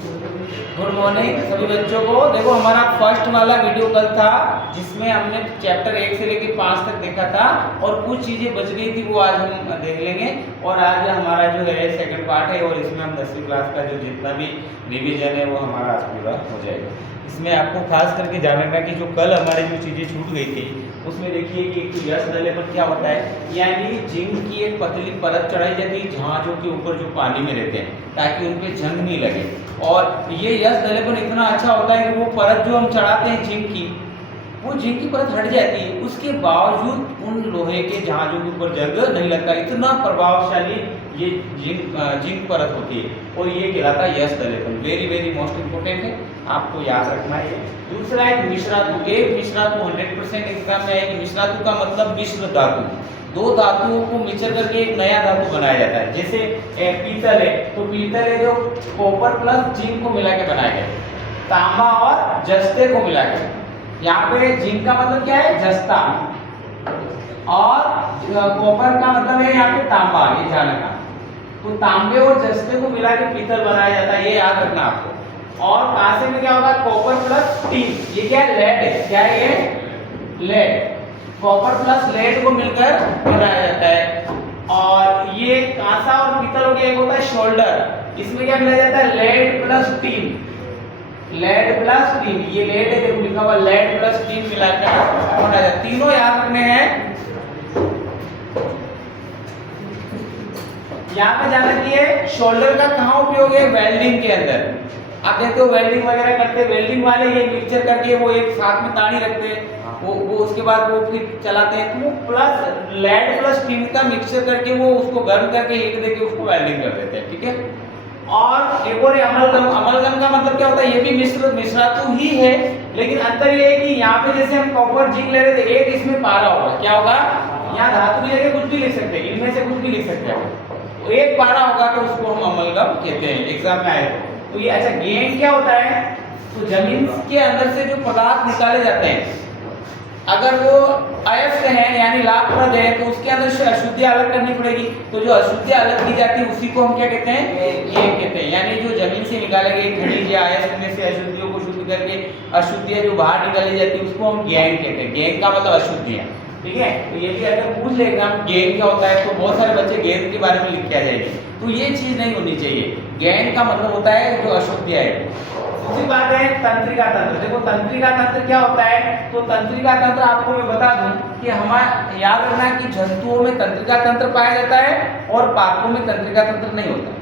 Good morning सभी बच्चों को। देखो हमारा फर्स्ट वाला वीडियो कल था जिसमें हमने चैप्टर 1 से लेकर 5 तक देखा था और कुछ चीज़ें बच गई थी वो आज हम देख लेंगे। और आज हमारा जो है सेकंड पार्ट है और इसमें हम 10वीं क्लास का जो जितना भी रिवीजन है वो हमारा आज पूरा हो जाएगा। इसमें आपको खास करके ध्यान रखना कि जो कल हमारी जो चीज़ें छूट गई थी उसमें देखिए कि एक यस डले पर क्या होता है, यानी जिंक की एक पतली परत चढ़ाई जाती है जहाज़ों के ऊपर जो पानी में रहते हैं ताकि उन पे जंग नहीं लगे। और ये यस डलेपन इतना अच्छा होता है कि वो परत जो हम चढ़ाते हैं जिंक की, वो जिंक की परत हट जाती है, उसके बावजूद उन लोहे के जहाज़ों के ऊपर जंग नहीं लगता। इतना प्रभावशाली ये जिंक परत होती है और ये कहलाता है यस डलेपन। वेरी वेरी मोस्ट इंपोर्टेंट है, आपको याद रखना है। दूसरा है मिश्रातु। एक मिश्रातु 100% एग्जाम में आएगी। मिश्रातु का मतलब मिश्र धातु, दो धातुओं को मिश्र करके एक नया धातु बनाया जाता है। जैसे पीतल है तो पीतल है जो कॉपर प्लस जिंक को मिला के बनाया गया, तांबा और जस्ते को मिला के। यहाँ पे जिंक का मतलब क्या है, जस्ता, और कॉपर का मतलब है यहाँ पे तांबा, ये ध्यान रखना। तो तांबे और जस्ते को मिला के पीतल बनाया जाता है, ये याद रखना आपको। और कांसे में क्या होगा, कॉपर प्लस टीन, ये क्या है, लेड है। क्या है ये, लेड। कॉपर प्लस लेड को मिलकर बनाया जाता है। और ये कांसा और पीतल हो गया, एक होता है शोल्डर, इसमें क्या मिलाया जाता है, lead plus tin. Lead plus tin, ये लेड है, देखो लिखा हुआ लेड प्लस टीन मिलाकर बनाया जाता है। तीनों याद रखने हैं। यहाँ पे जान रखिए शोल्डर का कहाँ उपयोग है, वेल्डिंग के अंदर। आप देखते हो वेल्डिंग वगैरह करते हैं, वेल्डिंग वाले ये मिक्सचर करके वो एक साथ में ताड़ी रखते हैं, वो उसके बाद वो फिर चलाते हैं। तो वो प्लस लेड प्लस टिन का मिक्सचर करके वो उसको गर्म करके हीट देके उसको वेल्डिंग कर देते हैं, ठीक है। और एक और अमलगम। अमलगम का मतलब क्या होता है, ये भी मिश्रातु ही है, लेकिन अंतर ये है कि यहाँ पे जैसे हम कॉपर जिंक ले रहे थे, एक इसमें पारा होगा, क्या होगा, यहाँ धातु की जगह कुछ भी लिख सकते हैं, इनमें से कुछ भी लिख सकते हैं। एक पारा होगा तो उसको हम अमलगम कहते हैं, एग्जाम में आए तो ये। अच्छा, गेन क्या होता है, तो जमीन के अंदर से जो पदार्थ निकाले जाते हैं, अगर वो अयस्क है यानी लाभप्रद है तो उसके अंदर से अशुद्धियां अलग करनी पड़ेगी। तो जो अशुद्धियां अलग की जाती है उसी को हम क्या कहते हैं, गेन कहते हैं। यानी जो जमीन से निकाले गए खनिज या अयस्क में से अशुद्धियों को शुद्ध करके अशुद्धियां जो बाहर निकाली जाती है उसको हम गेन कहते हैं। गेन का मतलब अशुद्धियां, ठीक है। तो ये भी अगर पूछ लेगा गेन क्या होता है तो बहुत सारे बच्चे गेन के बारे में लिख के आ जाएंगे, तो ये चीज नहीं होनी चाहिए। गेन का मतलब होता है जो अशुद्धियां है। दूसरी बात है तंत्रिका तंत्र। देखो तंत्रिका तंत्र क्या होता है, तो तंत्रिका तंत्र आपको मैं बता दूं कि हमारा याद रखना है कि जंतुओं में तंत्रिका तंत्र पाया जाता है और पादपों में तंत्रिका तंत्र नहीं होता।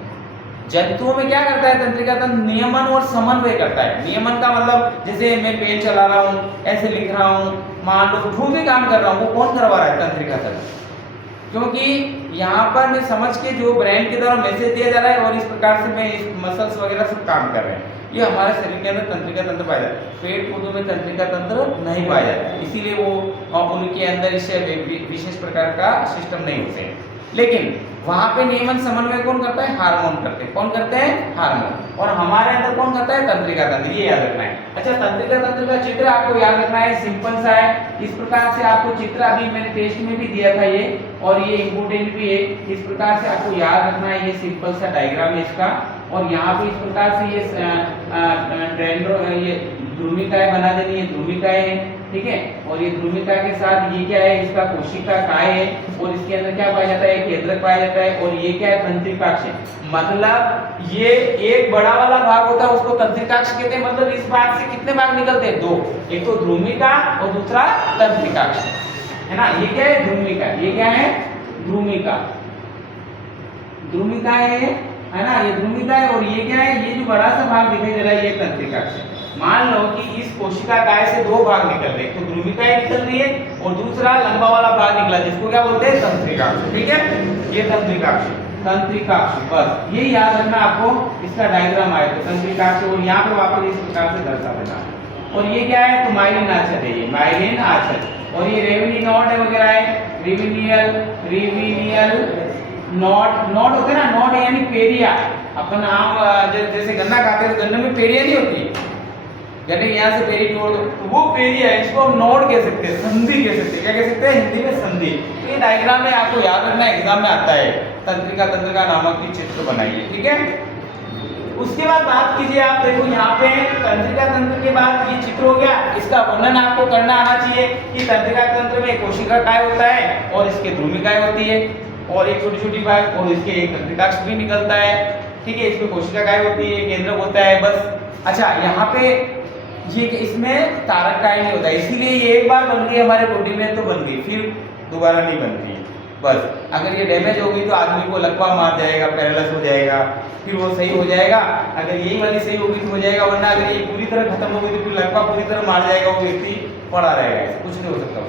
जंतुओं में क्या करता है तंत्रिका तंत्र, नियमन और समन्वय करता है। नियमन का मतलब जैसे मैं पेन चला रहा हूँ, ऐसे लिख रहा हूँ, मान लो जो भी काम कर रहा हूँ, वो कौन करवा रहा है, तंत्रिका तंत्र। क्योंकि यहाँ पर मैं समझ के जो ब्रेन के द्वारा मैसेज दिया जा रहा है और इस प्रकार से मैं मसल्स वगैरह सब काम कर रहे हैं, ये हमारे शरीर के अंदर तंत्रिका तंत्र पाया जाता है। पेड़ पौधों में तंत्रिका तंत्र नहीं पाया जाता, इसीलिए वो उनके अंदर इससे विशेष प्रकार का सिस्टम नहीं होते हैं। लेकिन वहाँ पे नियमन समन्वय कौन करता है, हार्मोन करते हैं। कौन करते हैं, हार्मोन। और हमारे अंदर कौन करता है, तंत्रिका तंत्र, ये याद रखना है। अच्छा, तंत्रिका तंत्र का चित्र आपको याद रखना है, सिंपल सा है। इस प्रकार से आपको चित्र अभी मैंने टेस्ट में भी दिया था ये, और ये इंपोर्टेंट भी है। इस प्रकार से आपको याद रखना है, ये सिंपल सा डायग्राम है इसका। और यहाँ पे इस प्रकार से ये ध्रुमिकाएं बना देनी है, ध्रुमिकाएं है, ठीक है। और ये ध्रुमिका के साथ ये क्या है, इसका कोशिका काय है, और इसके अंदर क्या पाया जाता है, केंद्रक पाया जाता है। और ये क्या है, तंत्रिकाक्ष है। मतलब ये एक बड़ा वाला भाग होता है उसको तंत्रिकाक्ष कहते हैं। मतलब इस भाग से कितने भाग निकलते हैं, दो, एक तो ध्रुमिका और दूसरा तंत्रिकाक्ष, है ना। ये क्या है, ध्रुमिका, ये क्या है, ध्रुमिका, ध्रुमिका है ना, ये ध्रुमिका है। और ये क्या है, ये जो बड़ा सा भाग दिखाई दे रहा है, ये तंत्रिकाक्ष है। मान लो कि इस कोशिका काय से दो भाग निकल रहे, तो ध्रुमिकाएं निकल रही है और दूसरा लंबा वाला भाग निकला जिसको क्या बोलते हैं, तंत्रिकाक्ष, ठीक है। ये तंत्रिकाक्ष, तंत्रिकाक्ष, बस ये याद रखना आपको। इसका डायग्राम आए तो तंत्रिकाक्ष, और यहाँ पे वापस इस प्रकार से दर्शा देना। और ये क्या है, तो माइलिन आछद है, ये माइलिन आछद। और ये रेविनी नोड वगैरह है, रिविनियल नोड होते हैं ना, नोड यानी पेरिया। अपन आम जैसे गन्ना खाते हैं तो गन्ने में पेरिया नहीं होती, गन्ने यहाँ से पेरी तोड़ दो तो वो पेरिया है, इसको हम नोड कह सकते हैं, संधि कह सकते हैं। क्या कह सकते हैं, हिंदी में संधि। तो ये डायग्राम में आपको याद रखना, एग्जाम में आता है। तंत्रिका तंत्र का नामक की चित्र बनाइए, ठीक है। उसके बाद बात कीजिए आप, देखो यहाँ पे तंत्रिका तंत्र के बाद ये चित्र हो गया, इसका वर्णन आपको करना आना चाहिए कि तंत्रिका तंत्र में कोशिका काय होता है और इसके ध्रुमिकाएं होती है और एक छोटी छोटी बात और इसके एक तंत्रिकाक्ष भी निकलता है, ठीक है। इसमें कोशिका काय होती है, केंद्रक होता है, बस। अच्छा, यहाँ पे ये इसमें तारक काय नहीं होता है, इसीलिए ये एक बार बन गई हमारे बॉडी में तो बन गई, फिर दोबारा नहीं बनती है। बस अगर ये डैमेज होगी तो आदमी को लकवा मार जाएगा, पैरालाइज हो जाएगा, फिर वो सही हो जाएगा। अगर यही वाली सही होगी तो हो जाएगा, वरना अगर ये पूरी तरह खत्म होगी तो फिर लकवा पूरी तरह मार जाएगा, वो व्यक्ति पड़ा रहेगा, ऐसा कुछ नहीं हो सकता।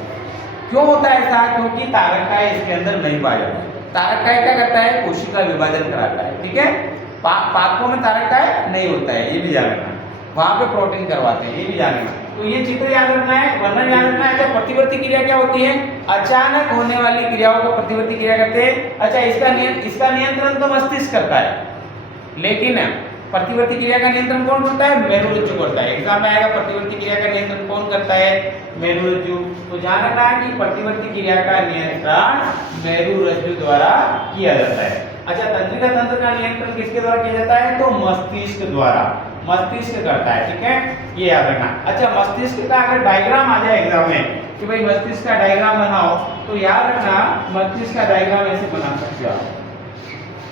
क्यों होता है ऐसा? क्योंकि तारक काय इसके अंदर नहीं पाया जाता है। तारक काय क्या करता है? कोशिका विभाजन कराता है, ठीक है। पादपों में तारक काय नहीं होता है, ये भी जान लेना। वहां पे प्रोटीन करवाते हैं, ये भी जान लेना। तो ये चित्र याद रखना है, वर्णन याद रखना है। अच्छा, प्रतिवर्ती क्रिया क्या होती है? अचानक होने वाली क्रियाओं को प्रतिवर्ती क्रिया कहते हैं। अच्छा, इसका नियंत्रण तो मस्तिष्क करता है, लेकिन प्रतिवर्ती क्रिया का नियंत्रण कौन करता है? मेरुरज्जु करता है। एग्जाम में आएगा प्रतिवर्ती क्रिया का नियंत्रण कौन करता है? मेरुरज्जु। तो ध्यान रखना है कि प्रतिवर्ती क्रिया का नियंत्रण मेरुरज्जु द्वारा किया जाता है। अच्छा, तंत्रिका तंत्र का नियंत्रण किसके द्वारा किया जाता है? तो मस्तिष्क द्वारा, मस्तिष्क करता है, ठीक है, ये याद रखना। अच्छा, मस्तिष्क का अगर डायग्राम आ जाए एग्जाम में कि भाई मस्तिष्क का डायग्राम बनाओ, तो याद रखना मस्तिष्क का डायग्राम ऐसे बना सकते हो आप।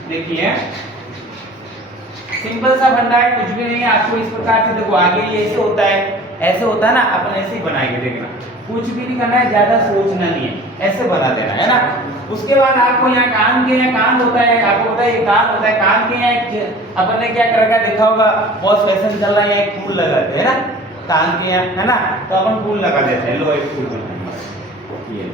देखिए, सिंपल सा फंडा है, कुछ भी नहीं है। आपको इस प्रकार से देखो, आगे ये ऐसे होता है, ऐसे होता है ना, अपन ऐसे ही बनाएंगे, देखना कुछ भी नहीं करना है, ज्यादा सोचना नहीं है, ऐसे बना देना है ना। उसके बाद आपको यहाँ कान के यहाँ कान होता है, आपको पता है ये कान होता है, कान के यहाँ अपन ने क्या कर रखा देखा होगा, बहुत फैशन चल रहा है, एक फूल लगाते हैं ना कान के यहाँ, है ना, तो अपन फूल लगा देते हैं, लो एक फूल बनाएंगे, ये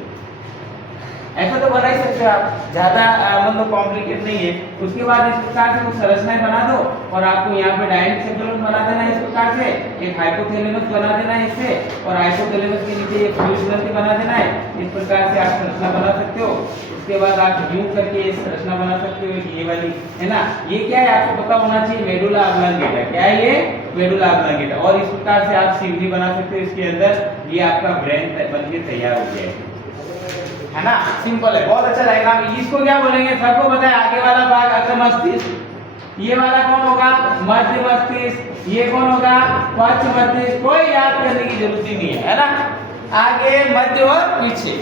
ऐसा तो बना ही सकते हो आप, ज्यादा मतलब कॉम्प्लिकेट नहीं है। उसके बाद इस प्रकार से कुछ संरचनाएं बना दो और आपको यहाँ पे डायनेक्सेफेलोन बना देना है इस प्रकार से, एक हाइपोथैलेमस बना देना है इससे, और हाइपोथैलेमस के नीचे एक फ्यूज ग्रंथि बना देना है। इस प्रकार से आप संरचना बना सकते हो। उसके बाद आप यूं करके संरचना बना सकते हो, ये वाली है ना। ये क्या है आपको पता होना चाहिए, मेडुला ऑब्लांगेटा। क्या है ये? Medulla oblongata. और इस प्रकार से आप सीवनी बना सकते हो इसके अंदर, ये आपका ब्रेन बन के तैयार हो गया है ना। सिंपल है, बहुत अच्छा डायग्राम। इसको क्या बोलेंगे सबको पता है, आगे वाला भाग अग्र मस्तिष्क, ये वाला कौन होगा? मध्य मस्तिष्क, ये कौन होगा? पश्च मस्तिष्क। कोई याद करने की जरूरत ही नहीं है ना। आगे, मध्य और पीछे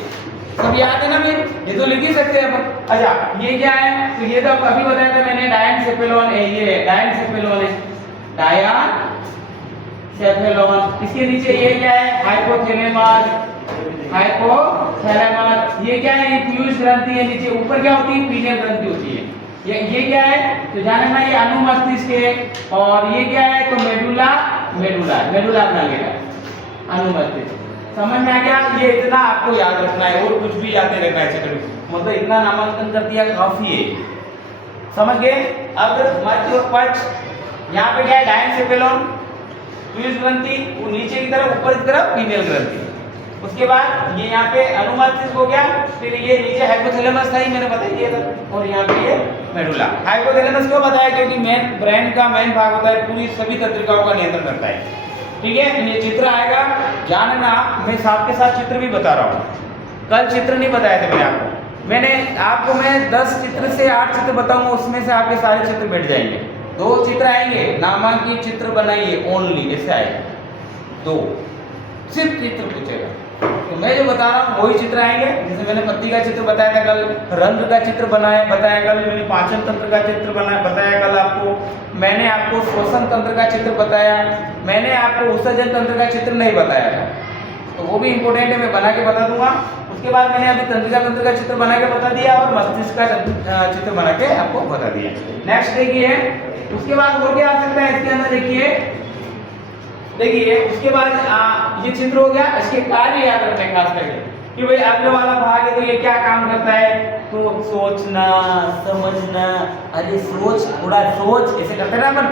सब याद है ना मेरे, ये तो लिख ही सकते हैं अपन। अच्छा, ये क्या है? तो ये तो अभी बताया था मैंने, डायनसेफेलोन है, ये डायनसेफेलोन है, डायनसेफेलोन। इसके नीचे ये क्या है? Hypothalamus, hypothalamus. ये क्या है? ये पीयूष ग्रंथि है नीचे। ऊपर क्या होती है? पीनियल ग्रंथि होती है। ये क्या है? तो जानना ये अनुमस्तिष्क है। और ये क्या है? तो मेडुला, मेडुला ऑब्लांगेटा, अनुमस्तिष्क। समझ में आ गया? ये इतना आपको याद रखना है, और कुछ भी याद नहीं रखना है, मतलब इतना नामांकन कर दिया काफी है। समझ गए? अग्र, मध्य और पश्च। यहाँ पे क्या है? डायनसेफेलोन, पीयूष ग्रंथि, वो नीचे की तरफ, ऊपर की तरफ पीनियल ग्रंथि। उसके बाद ये यहाँ पे अनुमस्तिष्क हो गया, फिर ये नीचे हाइपोथैलेमस था, ही मैंने बता दिया था, और यहाँ पे ये मेडुला। हाइपोथैलेमस क्यों बताया? क्योंकि मेन ब्रेन का मेन भाग होता है, पूरी सभी तंत्रिकाओं का नियंत्रण करता है, ठीक है। तो ये चित्र आएगा, जानना। मैं साथ के साथ चित्र भी बता रहा हूँ, कल चित्र नहीं बताया था मैंने आपको मैं 10 चित्र से 8 चित्र बताऊंगा, उसमें से आपके सारे चित्र बैठ जाएंगे। 2 चित्र आएंगे, नामांकित चित्र बनाइए ओनली, ऐसे आएगा 2 सिर्फ चित्र पूछेगा। तो मैं जो बता रहा हूँ वही चित्र आएंगे। जैसे मैंने पत्ती का चित्र बताया था कल, रंध्र का चित्र बताया कल, मैंने पाचन तंत्र का चित्र बताया कल आपको, मैंने आपको श्वसन तंत्र का चित्र बताया, मैंने आपको उत्सर्जन तंत्र का चित्र नहीं बताया था, तो वो भी इंपॉर्टेंट है, मैं बना के बता दूंगा। उसके बाद मैंने अभी तंत्रिका तंत्र का चित्र बना के बता दिया, और मस्तिष्क का चित्र बना के आपको बता दिया। नेक्स्ट देखिए, उसके बाद और क्या आ सकता है इसके अंदर, देखिए उसके बाद ये चित्र हो गया। इसके कार्य याद रखने खास करके कि भाई अगले वाला भाग है तो ये क्या काम करता है, तो सोचना, समझना। अरे सोच, थोड़ा सोच, ऐसे करते हैं ना अपन,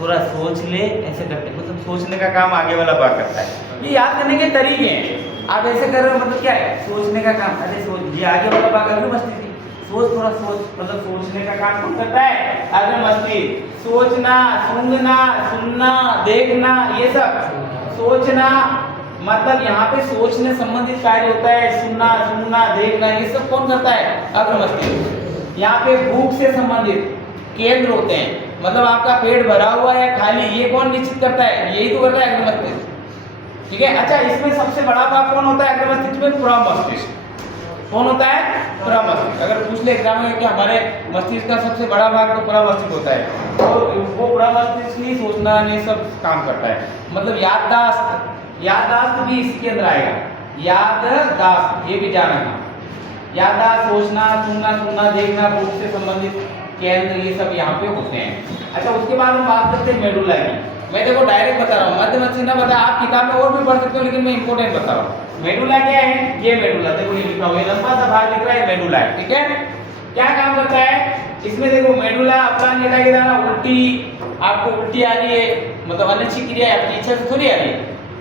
थोड़ा सोच ले, ऐसे करते हैं, मतलब सोचने का काम आगे वाला भाग करता है। ये याद करने के तरीके हैं, आप ऐसे कर रहे हो मतलब क्या है, सोचने का काम। अरे सोच, ये आगे वाला भाग अग्र मस्तिष्क, सोच, थोड़ा सोच, मतलब सोचने का काम कौन करता है? अग्र मस्तिष्क। सोचना, सूंघना, सुनना, देखना, ये सब सोचना, मतलब यहाँ पे सोचने संबंधित कार्य होता है, सुनना, सूंघना, देखना, ये सब कौन करता है? अग्र मस्तिष्क। यहाँ पे भूख से संबंधित केंद्र होते हैं, मतलब आपका पेट भरा हुआ है या खाली, ये कौन निश्चित करता है? यही तो करता है अग्र मस्तिष्क। ठीक है। अच्छा, इसमें सबसे बड़ा भाग कौन होता है अग्र मस्तिष्क में? पूरा मस्तिष्क। कौन होता है? पूरा मस्तिष्क। अगर पूछ ले एग्जाम में कि हमारे मस्तिष्क का सबसे बड़ा भाग, तो पूरा मस्तिष्क होता है। तो वो पूरा मस्तिष्क नहीं सोचना नहीं सब काम करता है। मतलब याददाश्त भी इसी के अंदर आएगा। याददाश्त, ये भी ध्यान रखना। याददाश्त, सोचना, सुनना, देखना, बुद्ध से संबंधित केंद्र, ये सब यहाँ पे होते हैं। अच्छा, उसके बाद हम बात करते हैं मेडुला की। मैं देखो डायरेक्ट बता रहा हूँ, मध्य मस्तिष्क ना बता, आप किताब में और भी पढ़ सकते हो, लेकिन मैं इंपॉर्टेंट बता रहा हूँ। मेडुला क्या है? ये मेडुला देखो, ये लिखा हुआ है, लंबा सा भाग लिख रहा है, मेडुला है। ठीक है। क्या काम करता है इसमें? देखो मेडुला अपना नेता के द्वारा उल्टी, आपको उल्टी आ रही है, मतलब अनिच्छिक क्रिया आपकी इच्छा से थोड़ी आ रही है,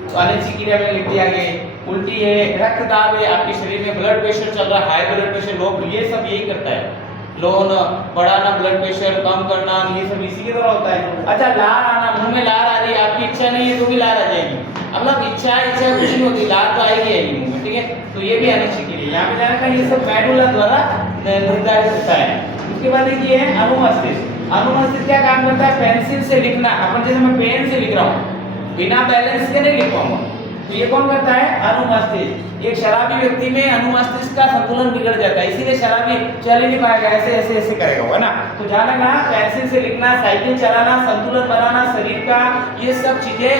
तो अनिच्छिक क्रिया में लिख दिया आगे। उल्टी है, रक्तदाब है, आपके शरीर में ब्लड प्रेशर चल रहा है, हाई ब्लड प्रेशर, लो, ये सब यही करता है। लो न बढ़ाना, ब्लड प्रेशर कम करना, ये सब इसी के द्वारा होता है। अच्छा, लार आना, मुंह में लार आ रही है, आपकी इच्छा नहीं है तो भी लार आ जाएगी। अब मतलब इच्छा कुछ नहीं होती, लार तो आएगी मुंह में। ठीक है। तो ये भी अनिच्छिक क्रिया है। यहाँ पे जाने का ये सब मेडुला द्वारा निर्धारित होता है। उसके बाद देखिए अनुमस्तिष्क। अनुमस्तिष्क क्या काम करता है? पेंसिल से लिखना। अपन जैसे मैं पेन से लिख रहा हूँ, बिना बैलेंस के नहीं लिख पाऊंगा, तो ये कौन करता है? अनुमस्तिष्क। एक शराबी व्यक्ति में अनुमस्तिष्क का संतुलन बिगड़ जाता है, इसीलिए शराबी चल ही नहीं पाएगा, ऐसे करेगा, है ना। तो ध्यान रखना, पेंसिल से लिखना, साइकिल चलाना, संतुलन बनाना शरीर का, ये सब चीजें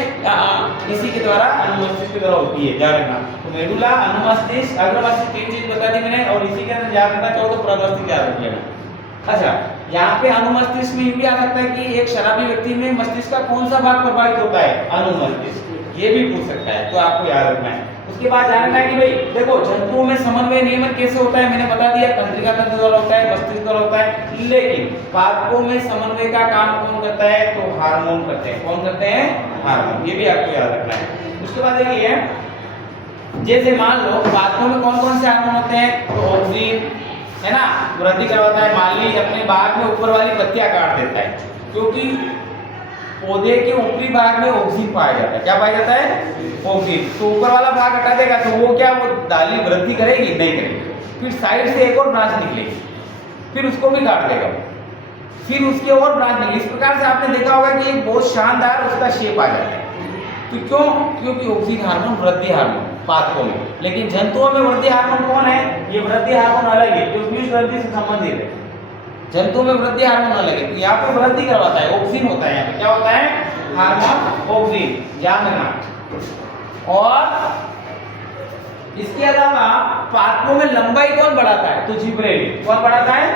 इसी के द्वारा, अनुमस्तिष्क के द्वारा होती है। ध्यान रखना। तो मेडुला, अनुमस्तिष्क, अग्र मस्तिष्क, तीन चीज बता दी मैंने, और इसी के अंदर ध्यान रखना चाहो तो प्रमस्तिष्क याद रखिएगा। अच्छा, यहाँ पे अनुमस्तिष्क में ये भी आ सकता है कि एक शराबी व्यक्ति में मस्तिष्क का कौन सा भाग प्रभावित होता है? अनुमस्तिष्क। ये भी पूछ सकता है, तो आपको याद रखना है। उसके बाद जानना है कि भाई देखो जंतुओं में समन्वय नियमन कैसे होता है, मैंने बता दिया, तंत्रिका तंत्र द्वारा होता है, मस्तिष्क द्वारा होता है। लेकिन पादपों में समन्वय का काम कौन करता है? तो हार्मोन करते हैं। कौन करते हैं? हार्मोन। ये भी आपको याद रखना है। उसके बाद देखिए, जैसे मान लो पादपों में कौन कौन से हार्मोन होते हैं? तो ऑक्सीन, है ना, वृद्धि करवाता है। माली अपने बाग में ऊपर वाली पत्तियां काट देता है, क्योंकि पौधे के ऊपरी भाग में ऑक्सीन पाया जाता है। क्या पाया जाता है? ऑक्सीन। तो ऊपर वाला भाग हटा देगा तो वो क्या, वो डाली वृद्धि करेगी? नहीं करेगी। फिर साइड से एक और ब्रांच निकलेगी, फिर उसको भी काट देगा, फिर उसके और ब्रांच निकलेगी। इस प्रकार से आपने देखा होगा कि एक बहुत शानदार उसका शेप आ जाता है। तो क्यों? क्योंकि ऑक्सीन हार्मोन वृद्धि हार्मोन पादपों में। लेकिन जंतुओं में वृद्धि हार्मोन कौन है? ये वृद्धि हार्मोन अलग है, जो बीज वृद्धि से संबंधित है। जंतुओं में वृद्धि हार्मोन अलग है, तो यहाँ पे वृद्धि करवाता है, ऑक्सीन होता है। यहाँ पे क्या होता है? हार्मोन ऑक्सीन, ध्यान रखना। और इसके अलावा पादपों में लंबाई कौन बढ़ाता है? तो जिब्रेलिन। कौन बढ़ाता है?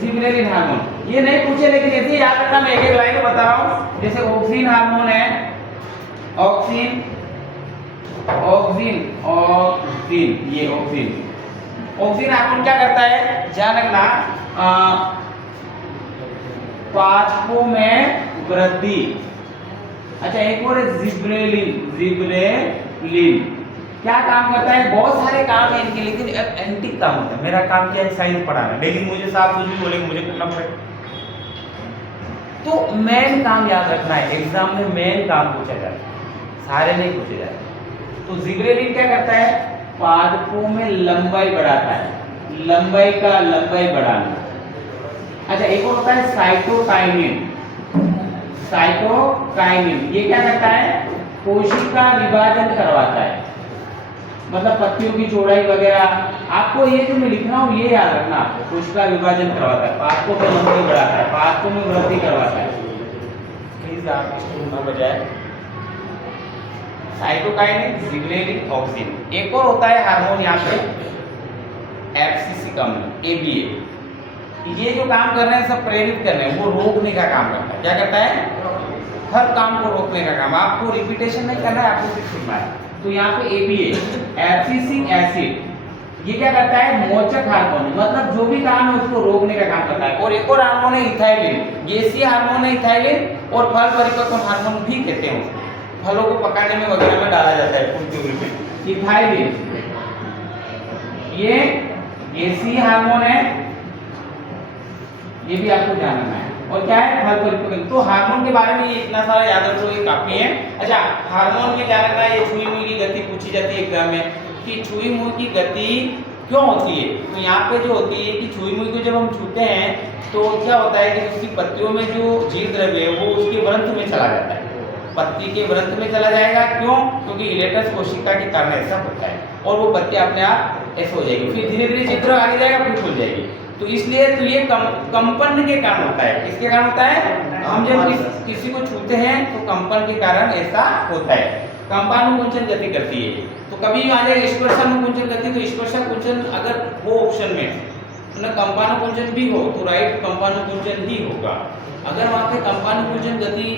Gibberellin hormone. ये नहीं पूछे, लेकिन ऐसे याद रखना, मैं एक एक लाइन में बता रहा हूँ। जैसे ऑक्सीन हार्मोन है, ऑक्सीन, ये ऑक्सीन हार्मोन क्या करता है? ध्यान रखना, पादपों में वृद्धि। अच्छा, एक और है जिब्रेलिन क्या काम करता है? बहुत सारे काम है इनके, लेकिन एंटिक काम होता है। मेरा काम क्या है? साइंस पढ़ाना, लेकिन मुझे साहब कुछ भी बोलेंगे मुझे करना पड़ेगा। तो मेन काम याद रखना है, एग्जाम में मेन काम पूछा जाता है, सारे नहीं पूछे जाते। तो जिब्रेलिन क्या करता है? पादपों में लंबाई बढ़ाता है, लंबाई बढ़ाना। अच्छा, एक और होता है साइटोकाइनिन। ये क्या करता है? कोशिका विभाजन करवाता है, मतलब पत्तियों की चौड़ाई वगैरह। आपको ये जो मैं लिख रहा हूँ ये याद रखना, कोशिका विभाजन करवाता है, पादपों में लंबाई बढ़ाता है, पादपों में वृद्धि करवाता है। प्लीज आप इसको ना बजाय। Cytokinin, gibberellin, oxygen. एक और होता है हार्मोन यहाँ पे, एब्सिसिकम, ABA। ये जो काम कर रहे हैं सब प्रेरित कर रहे हैं, वो रोकने का काम करता है। क्या करता है? हर काम को रोकने का काम। आपको रिपीटेशन नहीं करना है, आपको सिर्फ सुनना है। तो यहाँ पे ABA, एब्सिसिक एसिड, ये क्या करता है? मोचक हार्मोन, मतलब जो भी काम है उसको रोकने का काम करता है। और एक और हार्मोन है इथाइलिन, गैसीय हार्मोन है इथाइलिन, और फल परिपक्व हार्मोन भी कहते हैं उसको। फलों को पकाने में वगैरह में डाला जाता है, फूल के में। इथाइलिन ये गैसीय हार्मोन है, ये भी आपको जानना है। और क्या है? फल परिपक्व। तो हार्मोन के बारे में ये इतना सारा याद रखो, ये काफी है। अच्छा, हार्मोन में क्या रखना है? ये छुई मुई की गति पूछी जाती है एग्जाम में, कि छुई मुई की गति क्यों होती है? तो यहाँ पे जो होती है कि छुई मुई को जब हम छूते हैं तो क्या होता है कि उसकी पत्तियों में जो जीव द्रव्य है वो उसके व्रंत में चला जाता है, पत्ती के व्रंत में चला जाएगा। क्यों? क्योंकि इलेक्ट्रस कोशिका के कारण ऐसा होता है और वो पत्ती अपने आप ऐसे हो जाएगी, फिर धीरे धीरे चित्र आगे जाएगा, फिर खुल जाएगी। तो इसलिए तो ये कंपन के कारण होता है। किसके कारण होता है? हम जब किसी को छूते हैं तो कंपन के कारण ऐसा होता है। कंपानुकुंचन गति करती है। तो कभी आ जाए स्पर्शानुकुंचन गति, तो स्पर्शानुकुंचन अगर हो ऑप्शन में ना कंपानुकुंचन भी हो तो राइट कंपानुकुंचन ही होगा। अगर वहाँ पे कंपानुकुंचन गति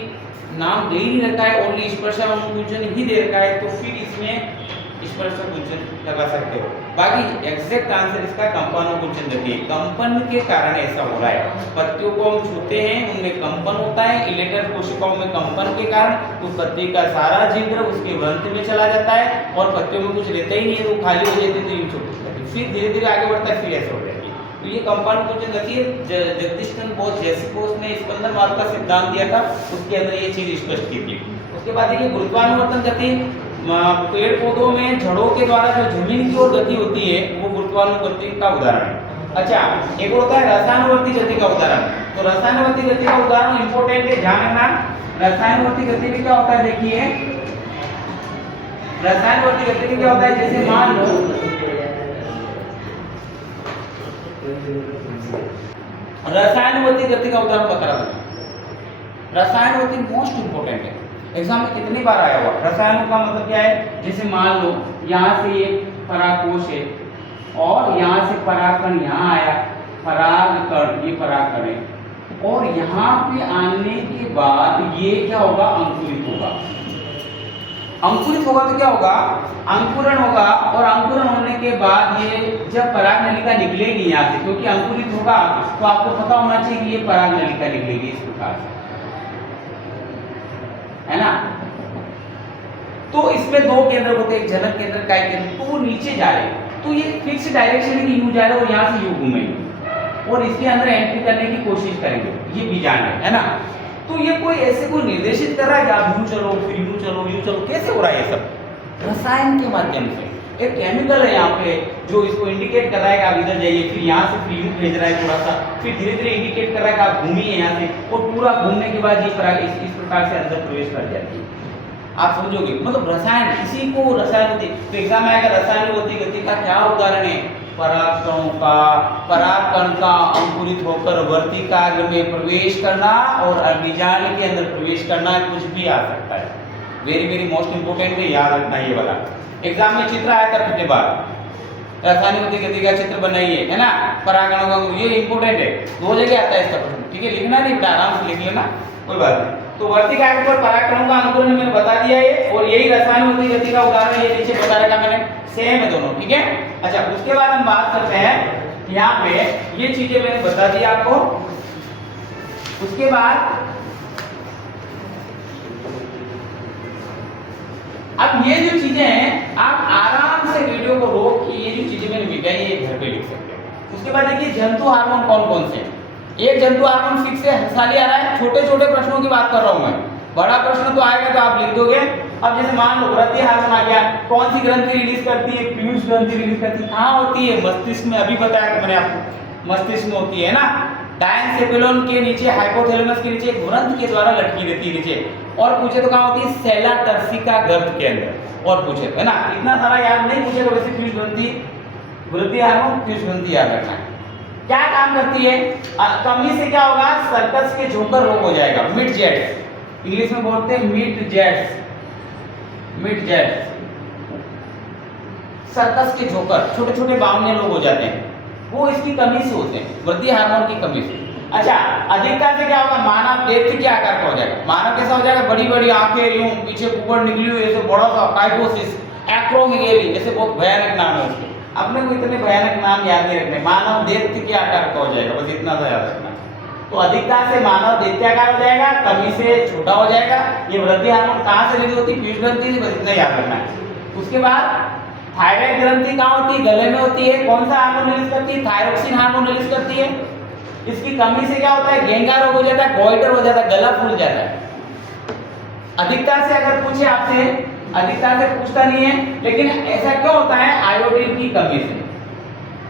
नाम दे ही नहीं रखा है, ओनली स्पर्शानुकुंचन ही दे रखा है, तो फिर इसमें स्पर्शानुकुंचन लगा सकते हो। बाकी एग्जैक्ट आंसर इसका कंपानुकुंचन गति है। कंपन के कारण ऐसा हो रहा है। पत्तियों को हम छूते हैं, उनमें कंपन होता है, इलेक्ट्रल कोशिकाओं में कंपन के कारण उस पत्ती का सारा जीव उसके व्रंत में चला जाता है और पत्तियों में कुछ रहता ही नहीं है, वो खाली हो जाती है, तो यूं छूट जाती है, फिर धीरे धीरे आगे बढ़ता है, फिर ऐसा हो जाएगी। तो ये कंपानुकुंचन गति है। जगदीश चंद्र बोस जेसिकोस ने स्पंदन मार्ग का सिद्धांत दिया था, उसके अंदर ये चीज स्पष्ट की थी। उसके बाद देखिए गुरुत्वानुवर्तन गति, पेड़ पौधों में जड़ों के द्वारा जो जमीन की ओर गति होती है वो गुरुत्वानुवर्ती का उदाहरण है। अच्छा, एक और होता है रसायनवर्ती गति का उदाहरण। तो रसायनवर्ती गति का उदाहरण इंपॉर्टेंट है, ध्यान रखना। रसायनवर्ती गति में क्या होता है? देखिए रसायनवर्ती गति में क्या होता है, जैसे मान लो रसायनवर्ती गति का उदाहरण बता रहा हूं। रसायनवर्ती मोस्ट इंपोर्टेंट है, एग्जाम में कितनी बार आया हुआ। रसायनों का मतलब क्या है? जैसे मान लो यहाँ से ये परागकोश है और यहाँ से परागकण यहाँ आया, परागकण, ये परागकण है, और यहाँ पे आने के बाद ये क्या होगा? अंकुरित होगा। अंकुरित होगा तो क्या होगा? अंकुरण होगा, और अंकुरण होने के बाद ये जब पराग नलिका निकलेगी यहाँ से, क्योंकि अंकुरित होगा तो आपको पता होना चाहिए कि ये पराग नलिका निकलेगी इस प्रकार से, है ना। तो इसमें दो केंद्र होते हैं, एक जनक केंद्र का एक केंद्र, तो वो नीचे जा रहे हैं, तो ये फिक्स डायरेक्शन है कि यूं जा रहे और यहाँ से यूं घूमेंगे और इसके अंदर एंट्री करने की कोशिश करेंगे, ये बीजांड है ना। तो ये कोई ऐसे कोई निर्देशित कर रहा है कि आप यूं चलो, फिर यूं चलो, यूं चलो, कैसे हो रहा है ये सब? रसायन के माध्यम से। एक केमिकल है यहाँ पे जो इसको इंडिकेट कर रहा है कि आप इधर जाइए, फिर यहाँ से फिर यूं भेज रहा है थोड़ा सा, फिर धीरे धीरे इंडिकेट कर रहा है कि आप घूमिए यहाँ से, और पूरा घूमने के बाद ये इस प्रकार से अंदर प्रवेश कर जाती है। आप समझोगे, मतलब रसायन, किसी को रसायन होती, तो एग्जाम में आएगा रसायन गति का क्या उदाहरण है? परागकणों का, परागकण का अंकुरित होकर वर्तिकाग्र में प्रवेश करना और बीजांड के अंदर प्रवेश करना, कुछ भी आ सकता है। वेरी वेरी मोस्ट इंपोर्टेंट है, याद रखना ये वाला। एग्जाम में चित्र आया था पिछले बार, रासायनिक गति का चित्र बनाइए, है ना, परागकणों का, ये इंपोर्टेंट है, दो जगह आता है इसका प्रश्न, ठीक है। लिखना नहीं बेटा, आराम से लिख लेना, कोई बात नहीं। तो वर्तिकाग्र पर परागकणों का अंकुरण मैंने बता दिया है, और यही रसायनिक गति का उदाहरण ये नीचे बता रखा मैंने, सेम है दोनों, ठीक है। अच्छा, उसके बाद हम बात करते हैं, यहाँ पे ये चीजें मैंने बता दी आपको। उसके बाद अब ये जो चीजें हैं, आप आराम से वीडियो को रोक के ये जो चीजें मैंने बताई ये घर पे लिख सकते हो। उसके बाद देखिए जंतु हार्मोन कौन कौन से हैं। एक जंतु हार्मोन फिक्स है, हंसाली आ रहा है, छोटे छोटे प्रश्नों की बात कर रहा हूं मैं, बड़ा प्रश्न तो आएगा तो आप लिख दोगे। अब जैसे मान लो वृद्धि हार्मोन आ गया, कौन सी ग्रंथि रिलीज करती है? पीयूष ग्रंथि रिलीज करती है। कहाँ होती है? मस्तिष्क में, अभी बताया था मैंने आपको, मस्तिष्क में होती है ना। डायनसेफेलोन के नीचे, हाइपोथैलेमस के नीचे एक ग्रंथ के द्वारा लटकी रहती है नीचे। और पूछे तो कहाँ होती है? सेला टर्सिका गर्भ के अंदर। और पूछे तो, है ना, इतना सारा याद नहीं पूछे तो वैसे पीयूष ग्रंथि, वृद्धि हार्मोन, पीयूष ग्रंथि याद रखना है। क्या काम करती है? कमी से क्या होगा? सर्कस के झोंकर रोग हो जाएगा, मिड जेट्स, इंग्लिश में बोलते हैं mid jets, mid jets, circus के झोंकर, छोटे छोटे बावने लोग हो जाते हैं, वो इसकी कमी से होते हैं, वृद्धि हार्मोन की कमी से। अच्छा, अधिकता से क्या होगा? मानव दैत्य के आकार का हो जाएगा। मानव कैसा हो जाएगा? बड़ी बड़ी आंखें, यूं पीछे कुकर निकली हुई, ऐसे बड़ा सा काइटोसिस, एक्रोमेगेली, ऐसे बहुत भयानक नाम है उसके। अपने को इतने भयानक नाम याद नहीं रखने, मानव दैत्य के आकार का हो जाएगा, बस इतना सा याद रखना। तो अधिकता से मानव दैत्याकार हो जाएगा, कमी से छोटा हो जाएगा। ये वृद्धि हार्मोन कहाँ से रिलीज होती है? पीयूष ग्रंथि से, बस इतना याद रखना है। उसके बाद थायराइड ग्रंथि कहाँ होती है? गले में होती है। कौन सा हार्मोन रिलीज करती है? थायरोक्सिन हार्मोन रिलीज करती है। इसकी कमी से क्या होता है? घेंगा रोग हो जाता है, गोइटर हो जाता है, गला फूल जाता है। अधिकता से अगर पूछे आपसे, अधिकता से पूछता नहीं है, लेकिन ऐसा क्यों होता है? आयोडीन की कमी से।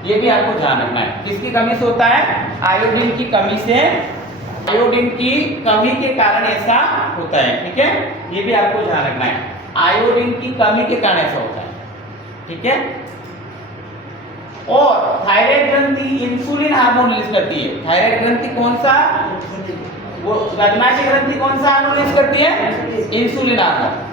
ये भी आपको ध्यान रखना है। किसकी कमी से होता है? आयोडीन की कमी से, आयोडीन की कमी के कारण ऐसा होता है। ठीक है, ये भी आपको ध्यान रखना है, आयोडीन की कमी के कारण ऐसा होता है। ठीक है, और थायराइड ग्रंथि इंसुलिन हार्मोन रिलीज करती है। थायराइड ग्रंथि कौन सा? वो अग्नाशय ग्रंथि कौन सा हार्मोन रिलीज करती है? Insulin hormone.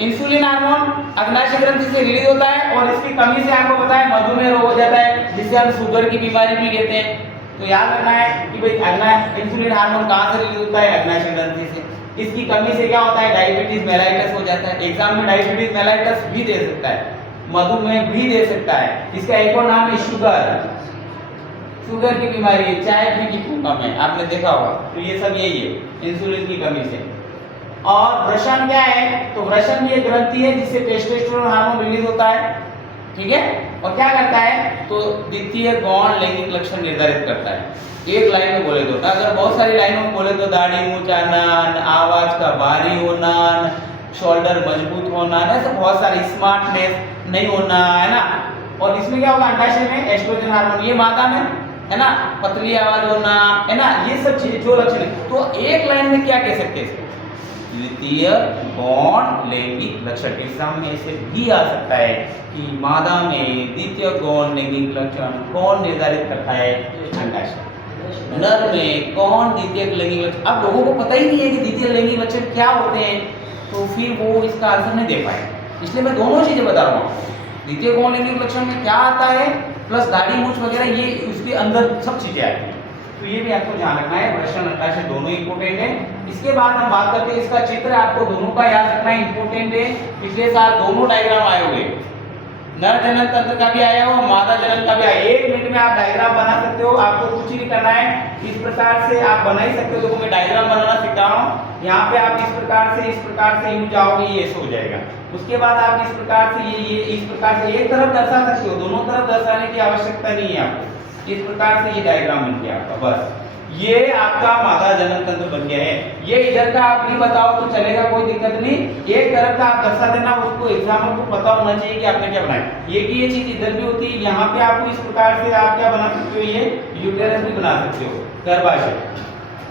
इंसुलिन हार्मोन अग्नाशय ग्रंथि से रिलीज होता है और इसकी कमी से आपको पता है मधुमेह रोग हो जाता है, जिसे हम शुगर की बीमारी भी कहते हैं। तो याद रखना है कि भाई इंसुलिन हार्मोन कहां से रिलीज होता है? अग्नाशय ग्रंथि से। इसकी कमी से क्या होता है? डायबिटीज मेलाइटस हो जाता है। एग्जाम में डायबिटीज मेलाइटस भी दे सकता है, मधुमेह भी दे सकता है। इसका एक और नाम है शुगर, शुगर की बीमारी है, चाय पी की कम है, आपने देखा होगा। तो ये सब यही है इंसुलिन की कमी से। और वृषण क्या है? तो वृषण ये ग्रंथि है जिससे टेस्टोस्टेरोन हार्मोन रिलीज होता है। ठीक है, और क्या करता है? तो द्वितीय गौण लैंगिक लक्षण निर्धारित करता है। एक लाइन में बोले तो, अगर बहुत सारी लाइनों में बोले तो दाढ़ी मूंछ आना, आवाज का भारी होना, शोल्डर मजबूत होना, ऐसे बहुत सारी, स्मार्टनेस नहीं होना, है ना। और इसमें क्या होगा? अंडाशय में एस्ट्रोजन हार्मोन, ये मादा में, है ना, पतली आवाज होना, है ना, ये सब चीजें जो लक्षण है। तो एक लाइन में क्या कह सकते हैं? द्वितीय गौण लैंगिक लक्षण। एग्जाम में ऐसे भी आ सकता है कि मादा में द्वितीय गौण लैंगिक लक्षण कौन निर्धारित करता है? अंडाशय। नर में कौन द्वितीय लैंगिक लक्षण? अब लोगों को पता ही नहीं है कि द्वितीय लैंगिक लक्षण क्या होते हैं, तो फिर वो इसका आंसर नहीं दे पाए। इसलिए मैं दोनों चीजें बता रहा हूँ, द्वितीय गौण लैंगिक लक्षण में क्या आता है, प्लस दाढ़ी मूंछ वगैरह, ये उसके अंदर सब चीजें आती हैं। तो ये भी आपको ध्यान रखना है। वृषण अंडाशय दोनों इंपोर्टेंट है। इसके बाद हम बात करते हैं इसका चित्र, आपको दोनों का याद रखना है, इंपोर्टेंट है। पिछले साल दोनों डायग्राम आए हुए, नर जनन तंत्र का भी आया हो, मादा जनन का भी आया। 1 मिनट में आप डायग्राम बना सकते हो, आपको कुछ ही नहीं करना है, इस प्रकार से आप बना ही सकते हो। देखो मैं डायग्राम बनाना सिखा रहा हूँ, यहाँ पे आप इस प्रकार से यूं जाओगे, ये ऐसे हो जाएगा। उसके बाद आप इस प्रकार से ये इस प्रकार से एक तरफ दर्शा सकते हो, दोनों तरफ दर्शाने की आवश्यकता नहीं है आपको। इस प्रकार से ये डायग्राम बन गया आपका, बस ये आपका मादा जनन तंत्र बन गया है। ये इधर का आप नहीं बताओ तो चलेगा, कोई दिक्कत नहीं, एक तरफ का आप दर्शा देना, उसको एग्जामिनर को पता होना चाहिए कि आपने क्या बनाया। ये कि ये चीज इधर भी होती है, यहाँ पे आपको इस प्रकार से आप क्या बना सकते हो, ये यूटेरस भी बना सकते हो, गर्भाशय।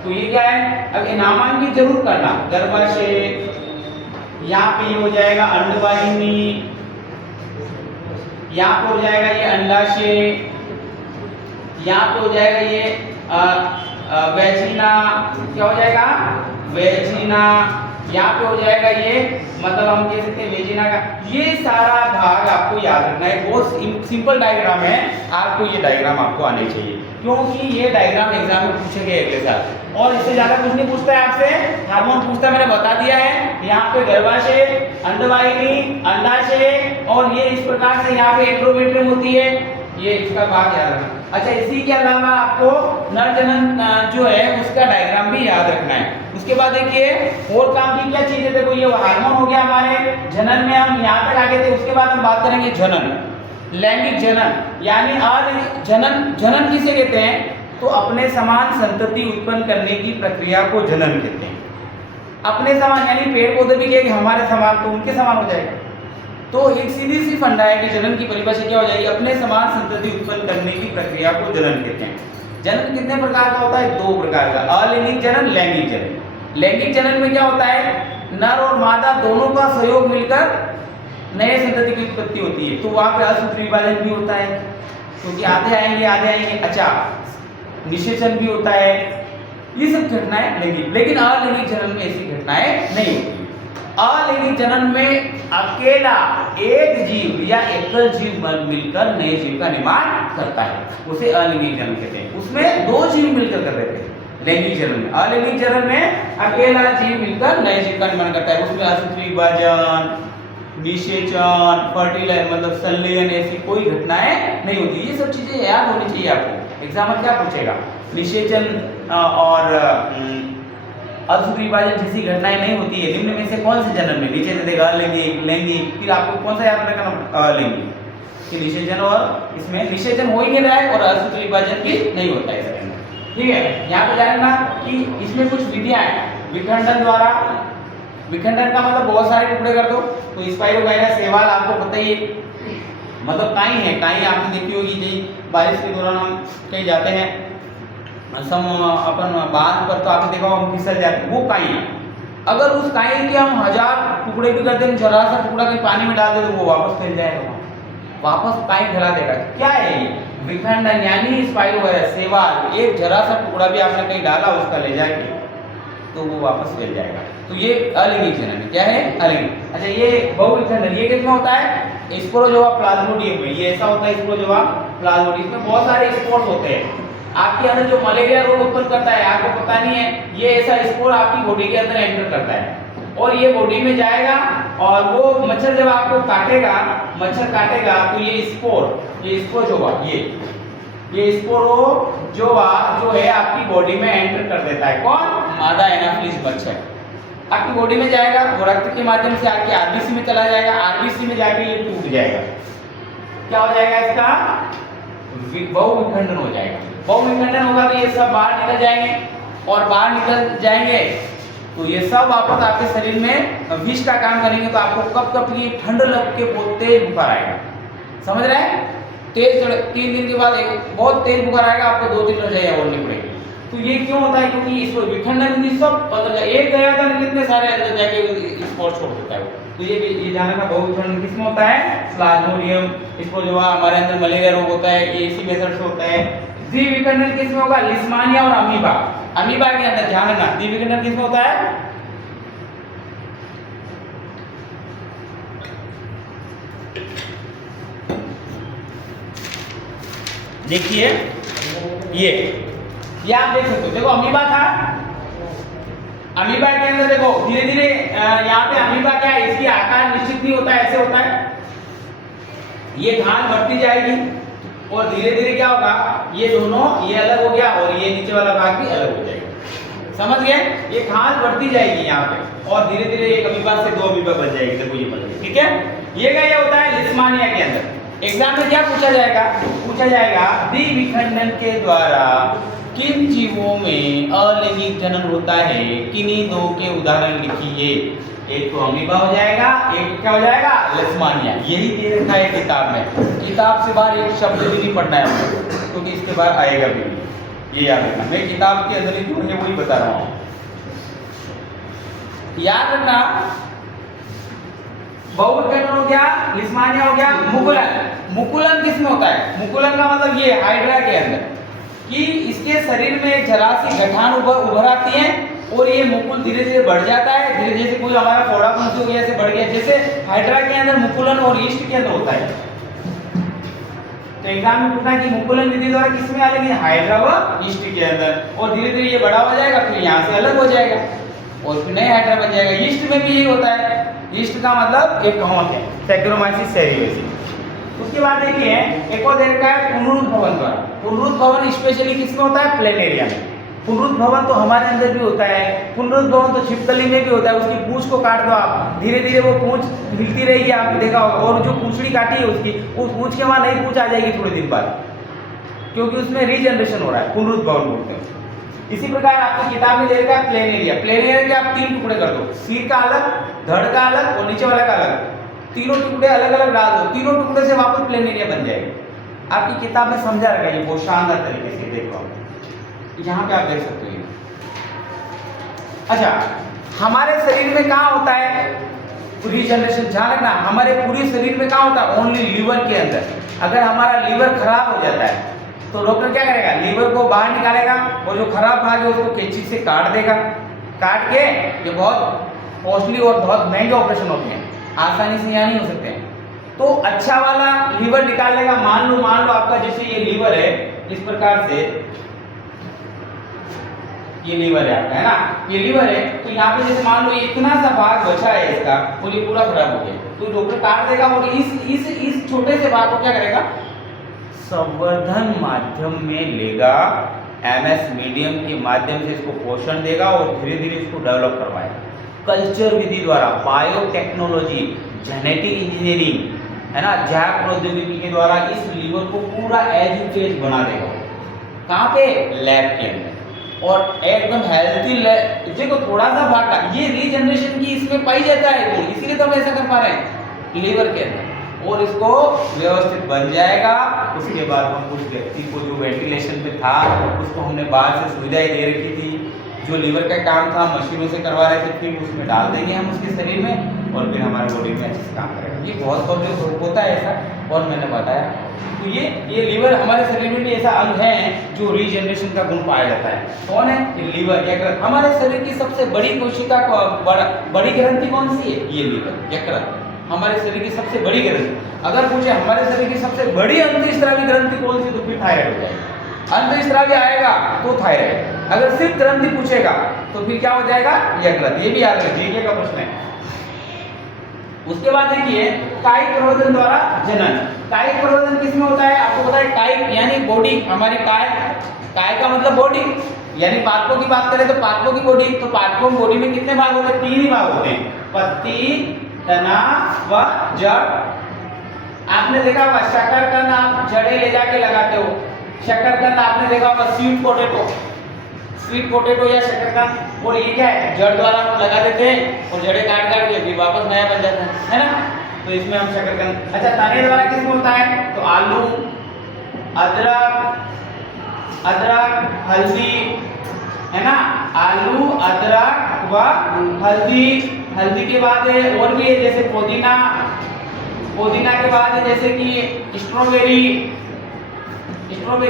तो ये क्या है? अब नामांकित जरूर करना, गर्भाशय, यहाँ पे ये हो जाएगा अंडवाहिनी, यहाँ पे हो जाएगा ये अंडाशय, यहाँ पे हो जाएगा ये वेजिना, क्या हो जाएगा? वेजिना। यहाँ पे हो जाएगा ये, मतलब हम कह सकते हैं वेजिना का। ये सारा भाग आपको याद रखना है, बहुत सिंपल डायग्राम है, आपको ये डायग्राम आपको आने चाहिए, क्योंकि ये डायग्राम एग्जाम में पूछे गए अगले साल। और इससे ज्यादा कुछ नहीं पूछता है आपसे, हार्मोन पूछता है, मैंने बता दिया है। यहाँ पे गर्भाशय, अंडवाहिनी, अंडाशय, और ये इस प्रकार से यहाँ पे एंडोमेट्रियम होती है, ये इसका भाग याद रखना। अच्छा, इसी के अलावा आपको नर जनन जो है उसका डायग्राम भी याद रखना है। उसके बाद देखिए और काम की क्या चीज है, देखो ये हार्मोन हो गया हमारे जनन में, हम यहाँ तक आगे थे। उसके बाद हम बात करेंगे जनन, लैंगिक जनन, यानी जनन। जनन किसे कहते हैं? तो अपने समान संतति उत्पन्न करने की प्रक्रिया को जनन कहते हैं। अपने समान यानी पेड़ पौधे भी कहेंगे हमारे समान, तो उनके समान हो जाएगा। तो एक सीधी सी फंडा है कि जनन की परिभाषा क्या हो जाएगी? अपने समान संतति उत्पन्न करने की प्रक्रिया को जनन कहते हैं। जनन कितने प्रकार का होता है? 2 प्रकार का, अलैंगिक जनन, लैंगिक जनन। लैंगिक जनन में क्या होता है? नर और मादा दोनों का सहयोग मिलकर नए संतति की उत्पत्ति होती है। तो वहां पे असूत्र विभाजन भी होता है, क्योंकि आधे आएंगे। अच्छा, निषेचन भी होता है, ये सब घटनाएं लैंगिक। लेकिन अलैंगिक जनन में ऐसी घटनाएं नहीं होती। अलैंगिक जनन में अकेला एक जीव या एकल जीव मिलकर नए जीव का निर्माण करता है, उसे अलैंगिक जनन कहते हैं। उसमें 2 जीव मिलकर कर रहे थे लैंगिक जनन में। अलैंगिक जनन में अकेला जीव मिलकर नए जीव का निर्माण करता है। उसमें असूत्र विभाजन, निषेचन, फर्टिलाइज मतलब संलयन, ऐसी कोई घटनाएं नहीं होती। ये सब चीजें याद होनी चाहिए आपको। एग्जाम में क्या पूछेगा? निषेचन और असूत्र विभाजन जैसी घटनाएं नहीं होती है। निम्न में से कौन से जनन में? नीचे से देगा लैंगिक, लैंगिक, फिर आपको कौन सा याद रखना? लैंगिक। कि निषेचन, और इसमें निषेचन हो ही नहीं रहा है और असूत्र विभाजन भी नहीं होता है इसके अंदर। ठीक है, यहाँ पे जानना कि इसमें कुछ विधियां हैं विखंडन द्वारा। विखंडन का मतलब बहुत सारे टुकड़े कर दो, तो स्पाइरोगाइरा, शैवाल आपको पता ही है, मतलब काई है, काई आपने देखी होगी जी, बारिश के दौरान हम कहीं जाते हैं सम अपन बांध पर, तो आपने देखा होगा हम फिसल जाते हैं, वो काई है। अगर उस काई के हम 1000 टुकड़े भी कर दें, जरा सा टुकड़ा कहीं पानी में डाल दे तो वो वापस फैल जाएगा, वापस काई फैला देगा। क्या है ये? विखंडन, यानी स्पाइरोगेरा, शैवाल। एक जरा सा टुकड़ा भी आपने कहीं डाला उसका ले जाके तो वो वापस फैल जाएगा। तो ये अलिंगिक जनन है। क्या है? अलिंगिक। अच्छा, ये बहुविखंडन, ये किसमें होता है? स्पोरोजोआ प्लाज्मोडियम में। ये ऐसा होता है स्पोरोजोआ प्लाज्मोडियम में बहुत सारे स्पोर्स होते हैं। आपके अंदर जो मलेरिया रोग उत्पन्न करता है, आपको पता नहीं है, ये ऐसा स्पोर आपकी बॉडी के अंदर एंटर करता है और ये बॉडी में जाएगा और वो मच्छर जब आपको काटेगा, मच्छर काटेगा तो ये स्पोरोजोआ, ये स्पोरोजोआ जो है आपकी बॉडी में एंटर कर देता है। कौन? मादा एनाफिलिस मच्छर आपकी बॉडी में जाएगा, वो रक्त के माध्यम से आके आरबीसी में चला जाएगा, आरबीसी में जाके ये टूट जाएगा। क्या हो जाएगा? इसका बहुविखंडन हो जाएगा। बहुविखंडन होगा तो ये सब बाहर निकल जाएंगे और बाहर निकल जाएंगे तो ये सब वापस आपके शरीर में विष का काम करेंगे। तो आपको कब कब ये ठंड लग के बहुत तेज बुखार आएगा, समझ रहे हैं? तेज 3 दिन के बाद एक बहुत तेज बुखार आएगा, आपको 2 दिन रजाइयां ओढ़नी पड़ेगी। तो ये क्यों होता है? क्योंकि इसको विखंडन में सब अंदर एक गया था, कितने सारे अंदर जाके स्पॉट छोड़ देता है वो। तो ये जाने का बहुविखंडन किसमें होता है? प्लाज्मोडियम, स्पोरोजोआ, हमारे अंदर मलेरिया रोग होता है, ये इसी मेथड से होता है। द्विविखंडन किसमें होगा? लिस्मानिया और अमीबा। अमीबा के अंदर ध्यान रखना, द्विविखंडन किसमें होता है? देखिए ये आप देख सकते हो, देखो अमीबा था, अमीबा के अंदर देखो धीरे धीरे यहाँ पे अमीबा क्या है, इसकी आकार निश्चित नहीं होता है, ऐसे होता है। ये खाल बढ़ती जाएगी और धीरे धीरे क्या होगा, ये दोनों, ये अलग हो गया और ये नीचे वाला भाग भी अलग हो जाएगा। समझ गए? ये खाल बढ़ती जाएगी यहाँ पे और धीरे धीरे एक अमीबा से 2 अमीबा बन जाएगी। देखो ये बन गई, ठीक है? ये क्या होता है लिस्मानिया के अंदर। एग्जाम में क्या पूछा जाएगा? पूछा जाएगा द्विविखंडन के द्वारा किन जीवों में अलैंगिक जनन होता है, किन्हीं 2 के उदाहरण लिखिए। एक तो अमीबा हो जाएगा, एक क्या हो जाएगा? लिस्मानिया। यही दे रखा है किताब में। किताब से बाहर एक शब्द भी नहीं पढ़ना है आपको, क्योंकि इसके बाद आएगा भी, ये याद रखना। मैं किताब के अंदर ही जो है वही बता रहा हूँ, याद रखना। बहुविखंडन हो गया, लिस्मानिया हो गया। मुकुलन, मुकुलन किसमें होता है? मुकुलन का मतलब ये हाइड्रा के अंदर कि इसके शरीर में एक जरा सी गठान उभर आती है और ये मुकुल धीरे धीरे बढ़ जाता है। धीरे जैसे कोई हमारा फोड़ा फुंसी हो गया, ऐसे बढ़ गया, जैसे हाइड्रा के अंदर मुकुलन और ईस्ट के अंदर होता है। तो एग्जाम में पूछना कि मुकुलन विधि द्वारा किसमें आ जाएंगे? हाइड्रा व ईस्ट के अंदर। और धीरे धीरे ये बड़ा हो जाएगा, फिर यहाँ से अलग हो जाएगा और फिर नया हाइड्रा बन जाएगा। ईस्ट में भी यही होता है। ईस्ट का मतलब एक कवक है, सैक्रोमाइसिस सेरियोसिस। उसके बाद देखिए एक और दे रखा है पुनरुद्भवन द्वारा। पुनरुद्भवन स्पेशली किसमें होता है? प्लेनेरिया में। पुनरुद्भवन तो हमारे अंदर भी होता है, पुनरुद्भवन तो छिपकली में भी होता है। उसकी पूंछ को काट दो आप, धीरे धीरे वो पूंछ हिलती रहेगी, आपने देखा होगा। और जो पूंछड़ी काटी है उसकी, उस पूंछ के वहाँ नई पूंछ आ जाएगी थोड़े दिन बाद, क्योंकि उसमें रीजनरेशन हो रहा है, पुनरुद्भवन बोलते हैं। इसी प्रकार आपकी किताब में दे रखा है प्लेनेरिया। प्लेनेरिया के आप 3 टुकड़े कर दो, सिर का अलग, धड़ का अलग और नीचे वाला का अलग। तीनों टुकड़े अलग अलग डाल दो, तीनों टुकड़े से वापस प्लेनेरिया बन जाएगा। आपकी किताब में समझा रखा है ये बहुत शानदार तरीके से, देखो यहाँ पे आप देख सकते हो। अच्छा, हमारे शरीर में कहाँ होता है रीजनरेशन? ध्यान रखना, हमारे पूरे शरीर में कहाँ होता है? ओनली लीवर के अंदर। अगर हमारा लीवर खराब हो जाता है तो डॉक्टर क्या करेगा? लीवर को बाहर निकालेगा और जो खराब भाग है उसको कैंची से काट देगा। काट के, ये बहुत कॉस्टली और बहुत महंगे ऑपरेशन होते हैं, आसानी से यहाँ नहीं हो सकते हैं। तो अच्छा वाला लीवर निकाल लेगा। मान लो आपका जैसे ये लीवर है, इस प्रकार से ये लीवर है आपका, है ना? ये लीवर है, तो यहाँ पे जैसे मान लो इतना सा भाग बचा है इसका और ये पूरा खराब हो गया, तो डॉक्टर काट देगा और इस छोटे से भाग को क्या करेगा? संवर्धन माध्यम में लेगा, एमएस मीडियम के माध्यम से इसको पोषण देगा और धीरे धीरे इसको डेवलप करवाएगा। कल्चर विधि द्वारा, बायोटेक्नोलॉजी, जेनेटिक इंजीनियरिंग, है ना, जैव प्रौद्योगिकी के द्वारा इस लीवर को पूरा एज इट इज बना देगा। कहाँ पे? लैब के अंदर। और एकदम हेल्थी देखो, थोड़ा सा भाग, ये रीजनरेशन की इसमें पाई जाता है, इसीलिए तो हम ऐसा कर पा रहे हैं लीवर के अंदर। और इसको व्यवस्थित बन जाएगा। उसके बाद हम उस व्यक्ति को जो वेंटिलेशन पे था उसको हमने बाहर से सुविधाएं दे रखी थी, जो लीवर का काम था मशीनों से करवा रहे थे, फिर उसमें डाल देंगे हम उसके शरीर में और फिर हमारे बॉडी में अच्छे से काम करेगा। ये बहुत कम होता है ऐसा, और मैंने बताया। तो ये लीवर हमारे शरीर में भी ऐसा अंग है जो रीजनरेशन का गुण पाया जाता है। कौन है? ये लीवर, यकृत। हमारे शरीर की सबसे बड़ी कोशिका, बड़ी ग्रंथि कौन सी है? ये लीवर, यकृत, हमारे शरीर की सबसे बड़ी ग्रंथि। अगर पूछे हमारे शरीर की सबसे बड़ी अंतःस्रावी ग्रंथि कौन सी, तो फिर थायराइड हो जाएगा। अंतःस्रावी आएगा तो थायराइड, अगर सिर्फ ग्रंथि पूछेगा तो फिर क्या हो जाएगा? यकृत। ये भी याद रखिए, जीके का प्रश्न है। उसके बाद देखिए कायिक प्रवर्धन द्वारा जनन। कायिक प्रवर्धन किसमें होता है? आपको पता है कायिक यानी बॉडी, हमारी काय का मतलब बॉडी, यानी पार्टों की बात करें तो पार्टों की बॉडी। तो पार्टों बॉडी में कितने भाग होते हैं? 3 ही भाग होते हैं, पत्ती, तना व जड़। आपने देखा होगा शकरकंद आप जड़े ले जाके लगाते हो। शकरकंद आपने देखा होगा स्वीट पोटैटो या शकरकंद, और ये क्या है? जड़ द्वारा हम लगा देते हैं और जड़े काट के फिर वापस नया बन जाता है ना? तो इसमें हम शकरकंद। अच्छा, तने द्वारा किसमें होता है? तो आलू, अदरक, हल्दी, है ना? आलू, अदरक व हल्दी के बाद और भी है, जैसे पुदीना के बाद है जैसे कि स्ट्रॉबेरी